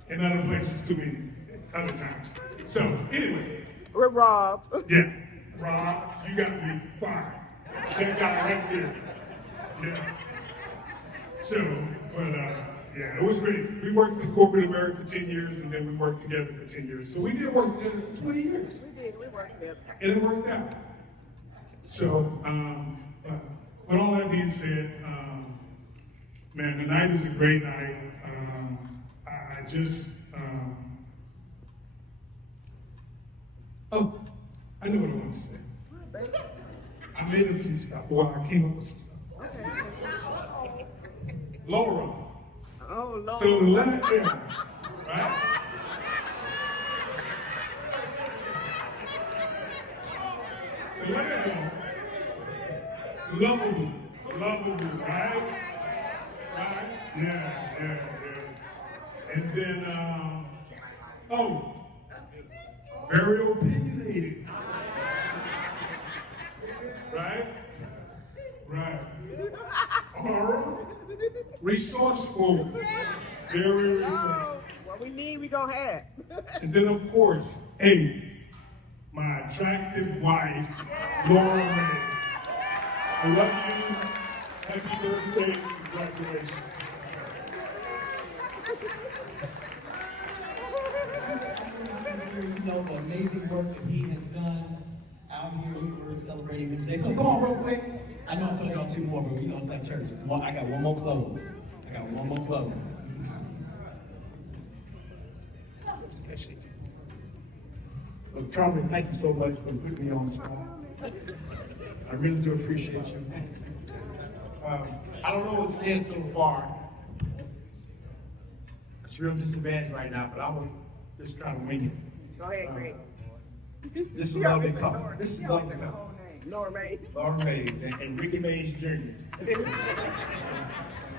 in other places too many other times. So, anyway. With Rob. Yeah, Rob, you got me fired. That guy right there. Yeah. So, but, yeah, it was great. We worked with corporate America for 10 years, and then we worked together for 10 years. So we did work together for 20 years. We did, we worked together. And it worked out. So, with all that being said, man, the night is a great night. I just, oh, I know what I want to say. I made up some stuff. Well, I came up with some stuff. Laura. Oh, Lord. So the letter L, right? The letter L, lovable, right? Right? Yeah. And then, very opinionated. Right? Oral, resourceful, very resourceful. What we need, we gonna have. And then, of course, my attractive wife, Laura Ray. I love you. Happy birthday. Congratulations. You know, the amazing work that he has done out here. We were celebrating him today. So come on real quick. I know I told y'all two more, but we know it's like church. I got one more close. Well, Carmen, thank you so much for putting me on the spot. I really do appreciate you. I don't know what's said so far. It's real disadvantage right now, but I will just try to wing it. Go ahead, Greg. This is lovely couple. Laura Mays. Laura Mays and Ricky Mays Jr.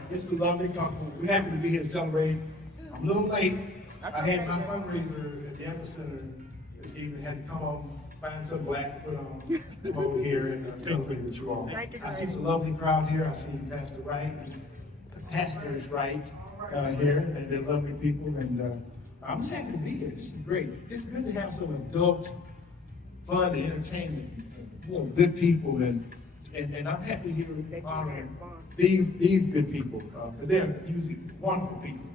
This is a lovely couple. We're happy to be here celebrating. I'm a little late. I had my fundraiser at the Epicenter this evening. Had to come on, find some black to put on over here and celebrate with you all. Thank you, I see some lovely crowd here. I see Pastor Wright, the pastor's Wright here, and they're lovely people. And I'm just happy to be here. This is great. It's good to have some adult fun and entertainment, good people, and I'm happy here honoring these good people, because they're usually wonderful people.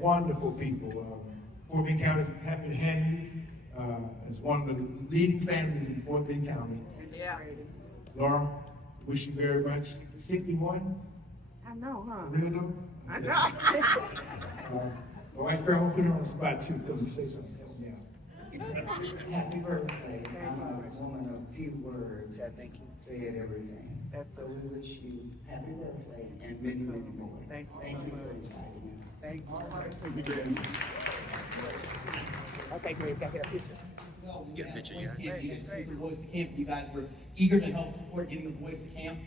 Wonderful people. Fort Bend County is happy to have you as one of the leading families in Fort Bend County. Yeah. Laura, wish you very much. 61? I know, huh? Real though? I know. My wife Farrell, put her on the spot too. Let me say something. Help me out. Happy birthday. I'm a woman of few words. I think you said everything. So we wish you happy birthday and many, many more. Thank you. Thank you for inviting us. Thank you. Okay, great. Got to get a picture. Well, we had Voice Camp, you had to see some Voice to Camp. You guys were eager to help support getting the Voice to Camp.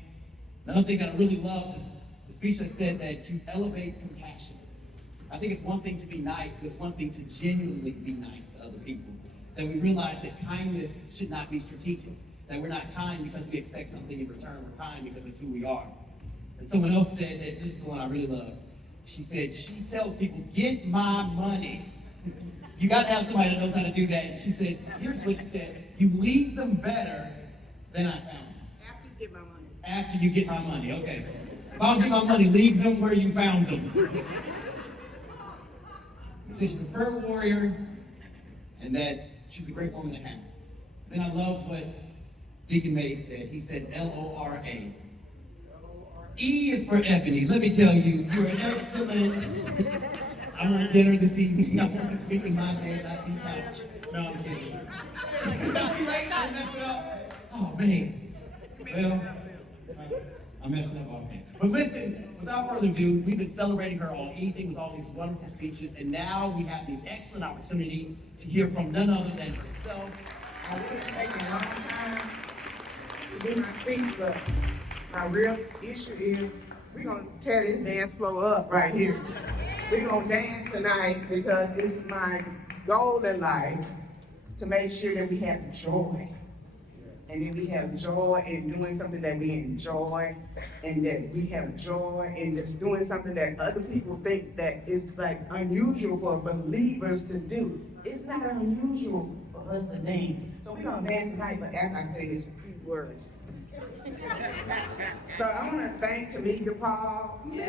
Another thing that I really loved is the speech that said that you elevate compassion. I think it's one thing to be nice, but it's one thing to genuinely be nice to other people. That we realize that kindness should not be strategic. That we're not kind because we expect something in return. We're kind because it's who we are. And someone else said that, this is the one I really love. She said, she tells people, get my money. You got to have somebody that knows how to do that. And she says, here's what she said, you leave them better than I found them. After you get my money. After you get my money, okay. If I don't get my money, leave them where you found them. He said she's a prayer warrior and that she's a great woman to have. Then I love what Deacon Mays said. He said L-O-R-A. E is for Ebony. Let me tell you, you're an excellent. I want dinner this evening. I want to sleep in my bed, not the couch. No, I'm kidding. That's too late. I messed it up. Oh, man. Well, I'm messing up all day. But listen, without further ado, we've been celebrating her all evening with all these wonderful speeches, and now we have the excellent opportunity to hear from none other than herself. I would have taken a long time to do my speech, but my real issue is we're going to tear this dance floor up right here. We're going to dance tonight because it's my goal in life to make sure that we have joy. And that we have joy in doing something that we enjoy, and that we have joy in just doing something that other people think that is like unusual for believers to do. It's not unusual for us to dance. So we're gonna dance tonight, but after I say this few words. So I wanna thank Tamika Paul. Yeah.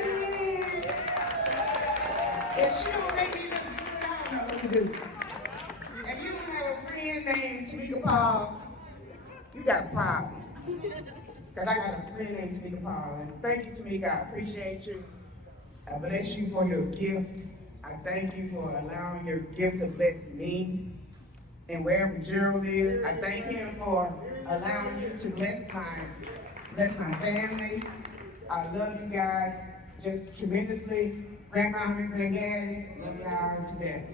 If she don't make me look good, I don't know what to do. If you don't have a friend named Tamika Paul, you got a problem. Because I got a friend named Tamika Paul. And thank you, Tamika. I appreciate you. I bless you for your gift. I thank you for allowing your gift to bless me. And wherever Gerald is, I thank him for allowing you to bless my family. I love you guys just tremendously. Grandma and granddaddy, love y'all to death.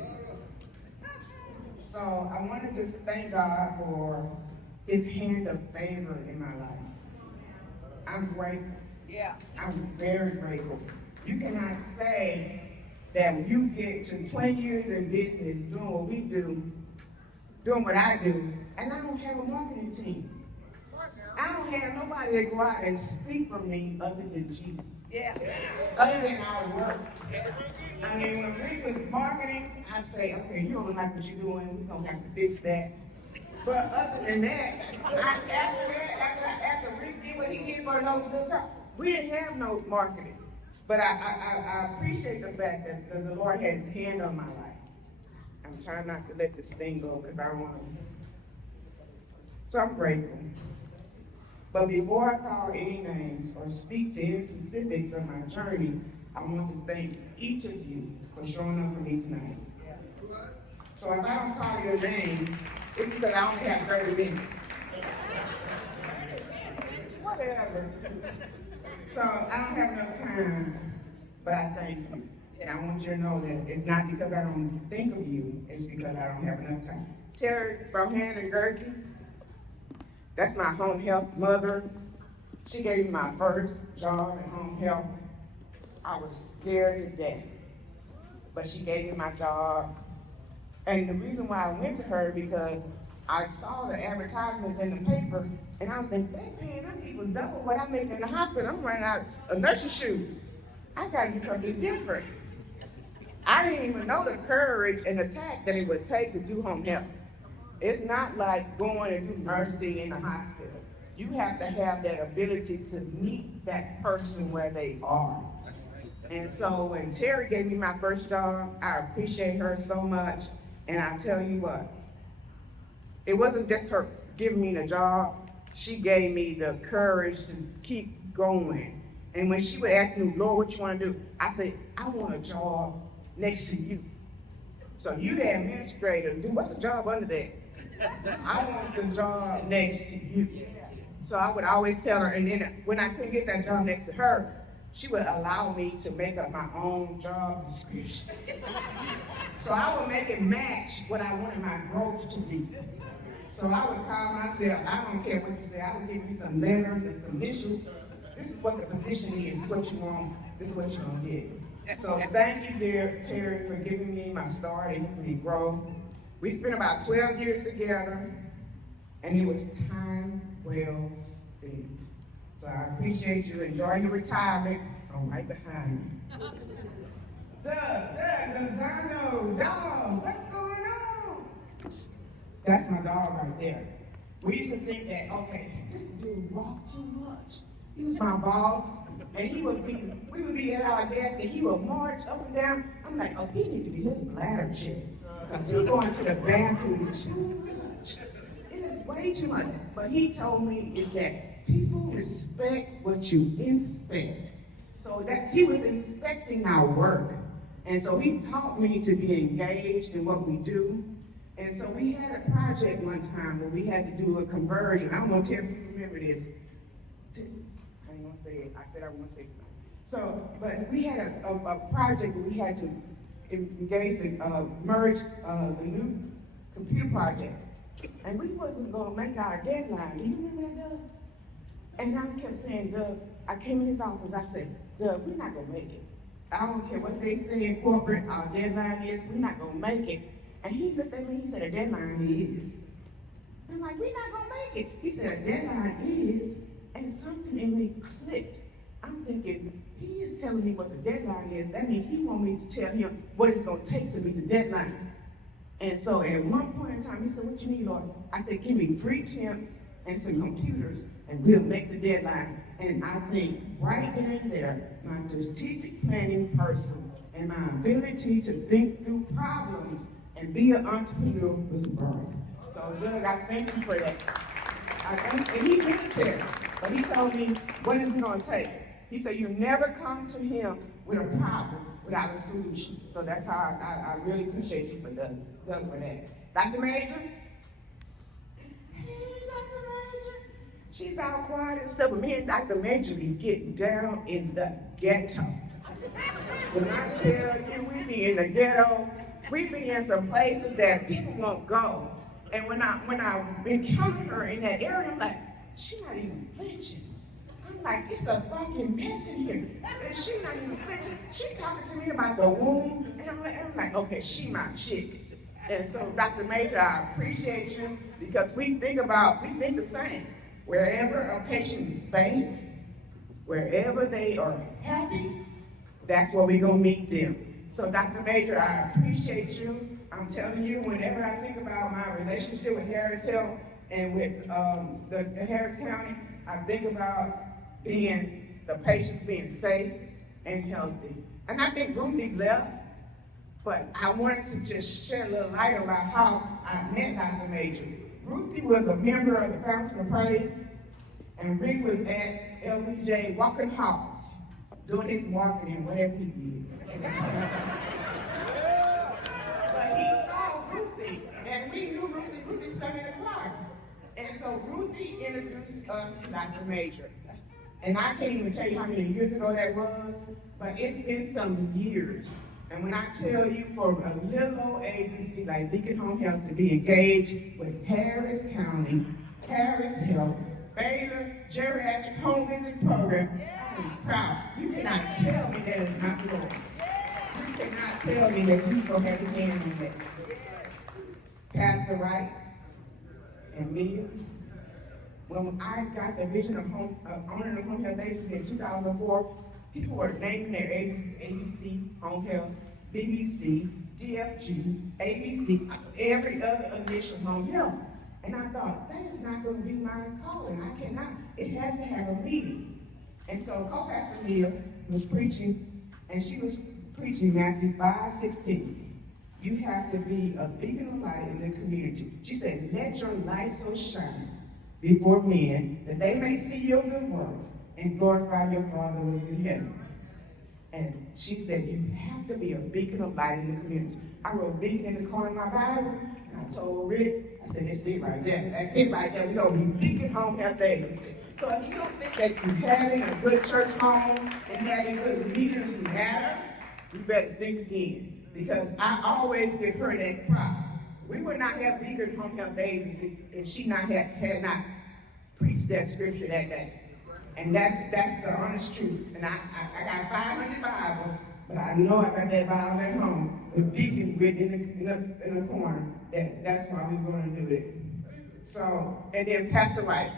So I want to just thank God for His hand of favor in my life. I'm grateful. Yeah. I'm very grateful. You cannot say that when you get to 20 years in business doing what we do, doing what I do, and I don't have a marketing team. I don't have nobody to go out and speak for me other than Jesus. Yeah. Other than our work. I mean, when Rick was marketing, I'd say, okay, you don't like what you're doing, we're gonna have to fix that. But other than that, after Rick did what he did for those little time, we didn't have no marketing. But I appreciate the fact that the Lord has His hand on my life. I'm trying not to let this thing go because I don't want to. So I'm grateful. But before I call any names or speak to any specifics of my journey, I want to thank each of you for showing up for me tonight. So if I don't call your name, it's because I only have 30 minutes. Whatever. So I don't have enough time, but I thank you. And I want you to know that it's not because I don't think of you, it's because I don't have enough time. Terry, Brohan, and Gerke, That's my home health mother. She gave me my first job in home health. I was scared to death, but she gave me my job. And the reason why I went to her because I saw the advertisements in the paper, and I was thinking, they paying them people double what I make in the hospital. I'm running out of nurse's shoes. I gotta do something different. I didn't even know the courage and the tact that it would take to do home health. It's not like going and do nursing in a hospital. You have to have that ability to meet that person where they are. And so when Terry gave me my first job, I appreciate her so much. And I tell you what, it wasn't just her giving me the job. She gave me the courage to keep going. And when she would ask me, Lord, what you want to do? I said, I want a job next to you. So you the administrator, do what's the job under that? I want the job next to you. So I would always tell her, and then when I couldn't get that job next to her, she would allow me to make up my own job description. So I would make it match what I wanted my growth to be. So I would call myself, I don't care what you say, I would give you some letters and some initials. This is what the position is, this is what you want, this is what you're gonna get. So thank you, dear Terry, for giving me my start and helping me grow. We spent about 12 years together, and it was time well spent. So I appreciate you. Enjoy your retirement. I'm right behind you. Doug, Lozano, dog, what's going on? That's my dog right there. We used to think that, okay, this dude walked too much. He was my boss, and we would be at our desk, and he would march up and down. I'm like, oh, he need to be his bladder checked, because he's going to the bathroom too much. It is way too much. But he told me is that people respect what you inspect. So that he was inspecting our work. And so he taught me to be engaged in what we do. And so we had a project one time where we had to do a conversion. I'm gonna tell you, remember this. I ain't gonna say it. I said I won't say it. So, but we had a project where we had to engage merge the new computer project. And we wasn't gonna make our deadline. Do you remember that, Doug? And I kept saying, Doug, I came in his office, I said, Doug, we're not gonna make it. I don't care what they say in corporate, our deadline is, we're not gonna make it. And he looked at me, he said, a deadline is. I'm like, we're not gonna make it. He said, a deadline is, and something in me clicked. I'm thinking, he is telling me what the deadline is. That means he wants me to tell him what it's gonna take to meet the deadline. And so at one point in time, he said, what you need, Lord? I said, give me 3 temps and some computers, and we'll make the deadline. And I think right there and there, my strategic planning person and my ability to think through problems and be an entrepreneur was birthed. So Doug, I thank you for that. And he's military, but he told me, what is it gonna take? He said, you never come to him with a problem without a solution. So that's how I really appreciate you for Doug for that. Dr. Major? Hey, Dr. Major. She's all quiet and stuff, but me and Dr. Major be getting down in the ghetto. When I tell you we be in the ghetto, we be in some places that people won't go. And when I encounter her in that area, I'm like, she's not even flinching. I'm like, it's a fucking mess in here. And she's not even flinching. She talking to me about the womb, and I'm like, okay, she my chick. And so, Dr. Major, I appreciate you because we think the same. Wherever a patient is safe, wherever they are happy, that's where we're gonna meet them. So, Dr. Major, I appreciate you. I'm telling you, whenever I think about my relationship with Harris Health and with the Harris County, I think about the patients being safe and healthy. And I think Ruthie left, but I wanted to just shed a little light about how I met Dr. Major. Ruthie was a member of the Fountain of Praise, and Rick was at LBJ walking hogs, doing his marketing, whatever he did. But he saw Ruthie, and we knew Ruthie sang in the choir. And so Ruthie introduced us to Dr. Major. And I can't even tell you how many years ago that was, but it's been some years. And when I tell you for a little old agency like Beacon Home Health to be engaged with Harris County Harris Health, Baylor Geriatric Home Visit Program. I'm proud. You cannot tell me that is not the Lord. You cannot tell me that Jesus don't have his hand in that. Pastor Wright and Mia, when I got the vision of owning a home health agency in 2004, people were naming their ABC, home health, BBC, DFG, ABC, every other initial home health. And I thought, that is not going to be my calling. I cannot. It has to have a meaning. And so co-pastor Mia was preaching, and she was preaching Matthew 5:16. You have to be a beacon of light in the community. She said, let your light so shine before men that they may see your good works and glorify your Father who is in heaven. And she said, you have to be a beacon of light in the community. I wrote beacon in the corner of my Bible, and I told Rick, I said, that's it right there. That's it right there. We're going to be beacon home health agency. So if you don't think that you having a good church home and having good leaders who matter, you better think again. Because I always give her that prop. We would not have Beacon Home Health Agency if she had not preached that scripture that day. And that's the honest truth. And I got 500 Bibles, but I know I got that Bible at home with Beacon written in the corner. That's why we're going to do it. So, and then Pastor Wright,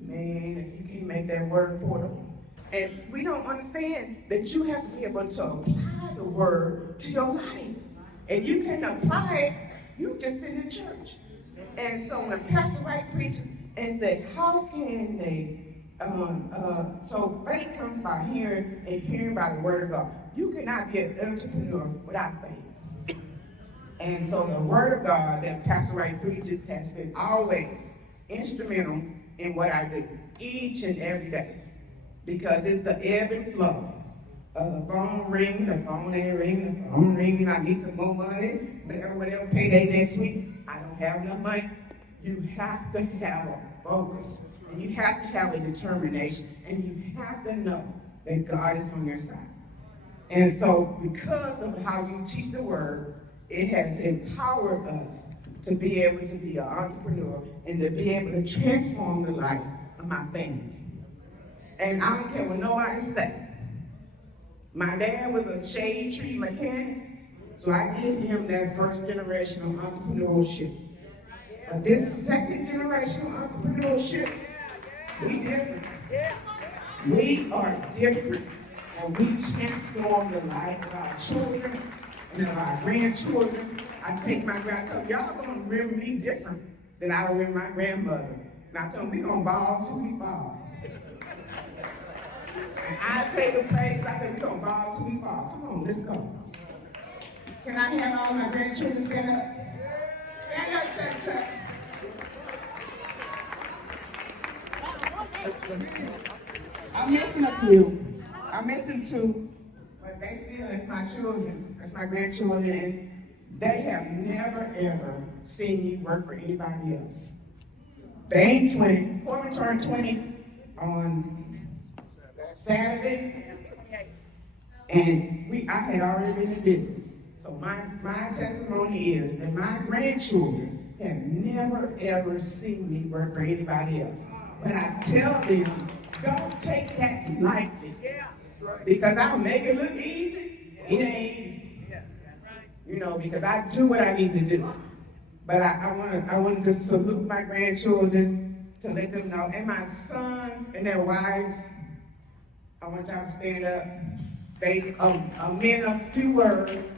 man, if you can't make that word portable. And we don't understand that you have to be able to apply the word to your life. And you can apply it, you just sit in church. And so when Pastor Wright preaches and said, how can they, so faith comes by hearing and hearing by the word of God. You cannot be an entrepreneur without faith. And so the word of God that Pastor Wright preaches has been always instrumental in what I do, each and every day. Because it's the ebb and flow. The phone ring, the phone ain't ring, the phone ring, I need some more money, whatever payday next week, I don't have enough money. You have to have a focus, and you have to have a determination, and you have to know that God is on your side. And so because of how you teach the word, it has empowered us to be able to be an entrepreneur and to be able to transform the life of my family. And I don't care what nobody say. My dad was a shade tree mechanic, so I give him that first generation of entrepreneurship. But this second generation of entrepreneurship, we different. We are different, and we transform the life of our children and of our grandchildren. I take my grandchildren, y'all gonna remember me different than I remember my grandmother. And I told them, we gonna ball till we fall. And I take a place, I said, we're going to ball till we fall. Come on, let's go. Can I have all my grandchildren stand up? Stand up, check. I'm missing a few. I'm missing two. But they still, that's my children. That's my grandchildren. And they have never, ever seen me work for anybody else. They ain't 20. Corbin turned 20 on Saturday, and I had already been in business. So my testimony is that my grandchildren have never ever seen me work for anybody else. But I tell them, don't take that lightly, because I'll make it look easy. It ain't easy, because I do what I need to do. But I want to salute my grandchildren to let them know, and my sons and their wives. I want y'all to stand up. They meant a few words,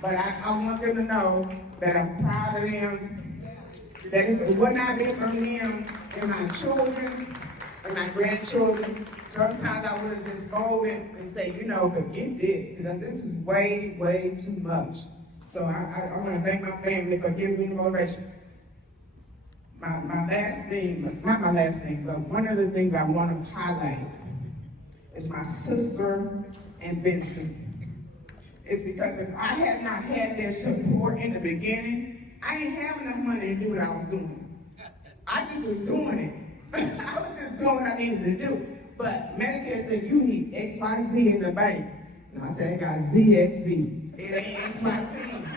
but I want them to know that I'm proud of them, that if it would not be for them and my children and my grandchildren, sometimes I would have just folded and say, forget this, because this is way, way too much. So I want to thank my family for giving me the motivation. My last thing, not my last thing, but one of the things I want to highlight is my sister and Vincent. It's because if I had not had their support in the beginning, I didn't have enough money to do what I was doing. I just was doing it. I was just doing what I needed to do. But Medicare said, you need XYZ in the bank. And I said, I got ZXZ. It ain't XYZ.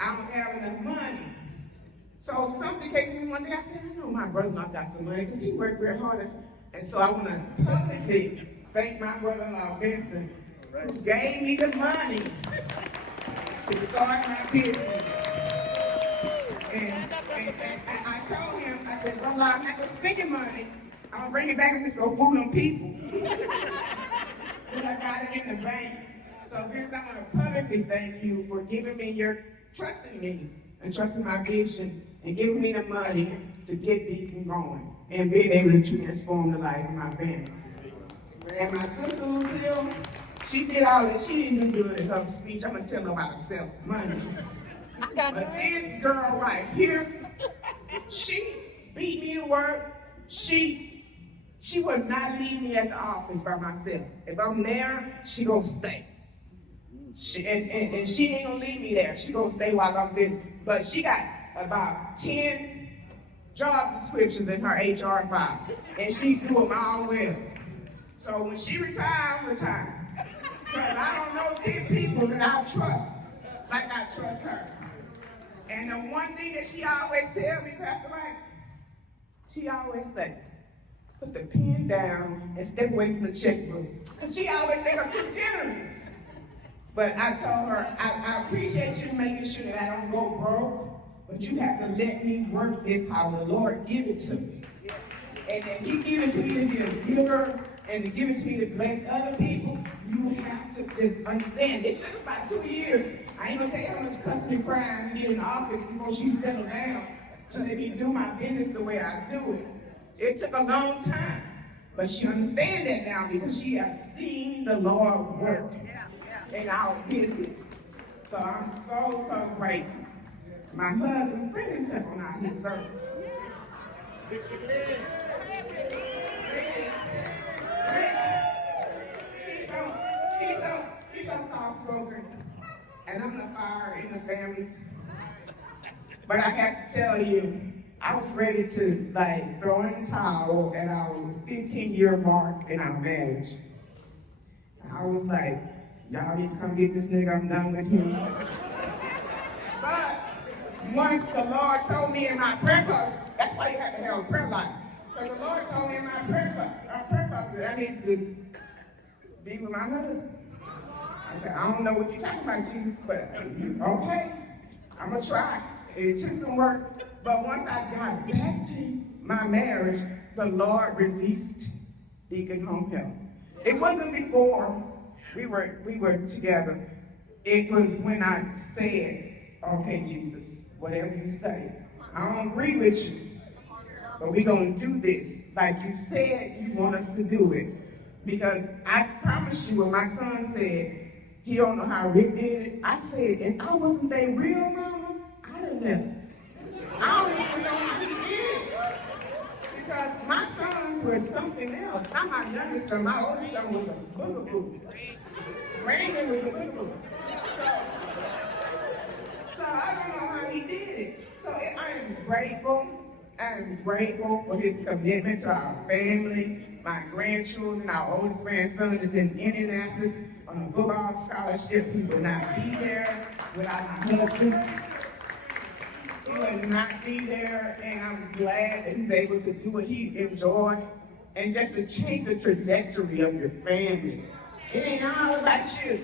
I don't have enough money. So something came to me one day, I said, I know my brother-in-law got some money because he worked very hard. And so I want to publicly thank my brother-in-law, Vincent, who gave me the money to start my business. And I told him, I said, brother, I'm not going to spend your money. I'm going to bring it back and just go fool on people. But I got it in the bank. So Vince, I want to publicly thank you for giving me trusting me and trusting my vision and giving me the money to get Beacon going and being able to transform the life of my family. And my sister Lucille, she did all that. She didn't do good in her speech. I'm going to tell her about herself Monday. But this girl right here, she beat me to work. She would not leave me at the office by myself. If I'm there, she gonna stay. And she ain't gonna leave me there. She gonna stay while I'm there. But she got about 10 job descriptions in her HR file, and she do them all well. So when she retire, I'm retired. Because I don't know 10 people that I trust like I trust her. And the one thing that she always tell me, Pastor Mike, she always say, put the pen down and step away from the checkbook. And she always said I'm too generous. But I told her, I appreciate you making sure that I don't go broke, but you have to let me work this how the Lord give it to me. And then he give it to me to be a giver and to give it to me to bless other people. You have to just understand. It took about 2 years. I ain't gonna tell you how much cussing and crying we did in the office before she settled down to let me do my business the way I do it. It took a long time, but she understands that now because she has seen the Lord work in our business. So I'm so grateful. My husband, bring himself on out here, sir. He's so soft-spoken, and I'm the fire in the family. But I have to tell you, I was ready to throw in the towel at our 15-year mark in our marriage. I was like, y'all need to come get this nigga, I'm done with him. But once the Lord told me in my prayer closet, that's why you have to have a prayer life. Because the Lord told me in my prayer closet, I need to be with my husband. I said, I don't know what you're talking about, Jesus, but okay, I'm gonna try. It took some work, but once I got back to my marriage, the Lord released Beacon Home Health. It wasn't before we were together. It was when I said, okay, Jesus, whatever you say, I don't agree with you, but we're gonna do this. Like you said, you want us to do it. Because I promise you, when my son said, he don't know how Rick did it, I said, if I wasn't their real mama, I'd have left. I don't even know how he did it. Because my sons were something else. Not my youngest son, my oldest son was a boogaboo. Brandon was a boogaboo. So I don't know how he did it. So I am grateful. I am grateful for his commitment to our family, my grandchildren. Our oldest grandson is in Indianapolis on a football scholarship. He will not be there without my husband. He will not be there, and I'm glad that he's able to do what he enjoyed and just to change the trajectory of your family. It ain't all about you.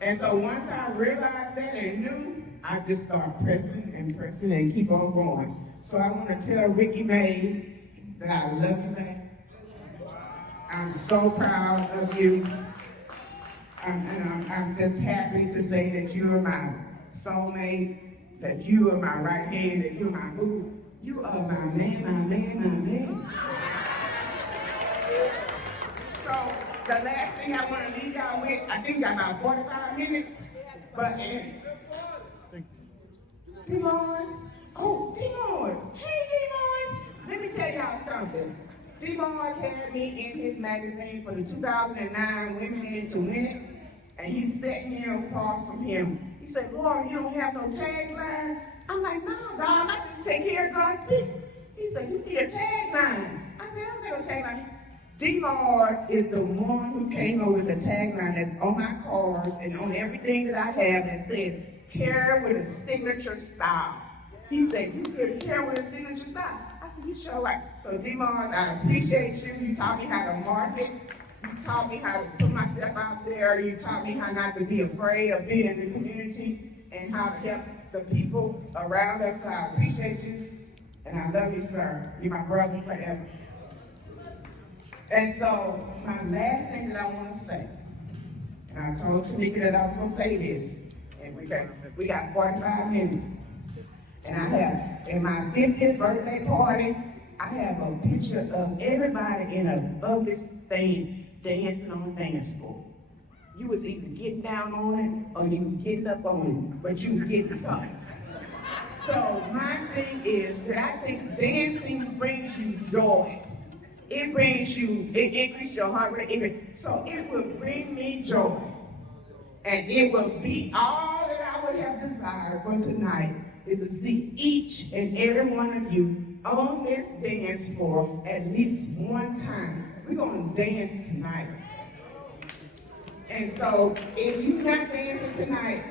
And so once I realized that and knew, I just started pressing and keep on going. So I want to tell Ricky Mays that I love you, man. I'm so proud of you. I'm just happy to say that you are my soulmate, that you are my right hand, that you're my boo. You are my man, my man, my man. So the last thing I want to leave y'all with, I think I got about 45 minutes, but D-Mars, hey D-Mars, let me tell y'all something. D-Mars had me in his magazine for the 2009 Women Into Winning, and he set me across from him. He said, Laura, you don't have no tagline? I'm like, no, dog, I just take care of God's people. He said, you need a tagline. I said, I don't got no tagline. D-Mars is the one who came up with the tagline that's on my cars and on everything that I have that says, care with a signature style. He said, you couldn't care when the signature stopped. I said, you sure right. So Demon, I appreciate you. You taught me how to market. You taught me how to put myself out there. You taught me how not to be afraid of being in the community and how to help the people around us. So I appreciate you. And I love you, sir. You're my brother forever. And so my last thing that I want to say, and I told Tamika that I was going to say this, and we got 45 minutes. And I have, in my 50th birthday party, I have a picture of everybody in a ugly stance dancing on the dance floor. You was either getting down on it or you was getting up on it, but you was getting something. So my thing is that I think dancing brings you joy. It brings you, it increases your heart rate. So it will bring me joy. And it will be all that I would have desired for tonight is to see each and every one of you on this dance floor at least one time. We're gonna dance tonight. And so if you're not dancing tonight,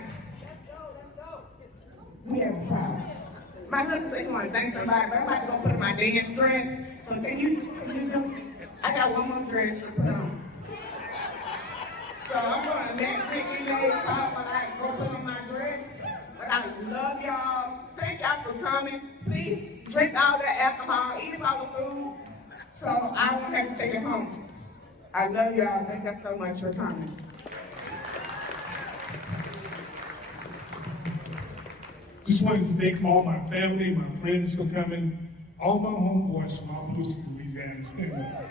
we have a problem. My husband said he wanna thank somebody, but I'm about to go put on my dance dress. So can you do? I got one more dress to put on. So I'm gonna let Ricky ladies talk while I go put on my dress. But I love y'all. Thank y'all for coming. Please drink all that alcohol, eat all the food, so I won't have to take it home. I love y'all. Thank you so much for coming. Just wanted to thank all my family, my friends for coming, all my homeboys from all Lucy, Louisiana. Stand up.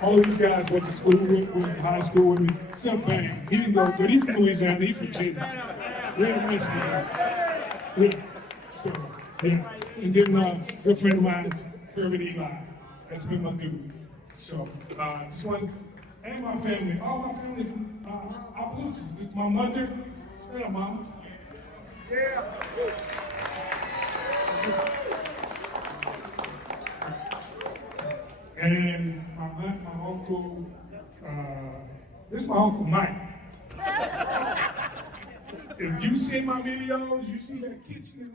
All these guys went to school with, went to high school with me. Some bang. He didn't go, but he's from Louisiana, he's from Virginia. Really nice guy. Yeah. So, yeah. And then a good friend of mine is Kermit Eli. That's been my dude. So, just wanted to, and my family, all my family from Opelousas. This is my mother. Stand up, mama. Yeah. And my aunt, my uncle, this is my Uncle Mike. If you see my videos, you see that kitchen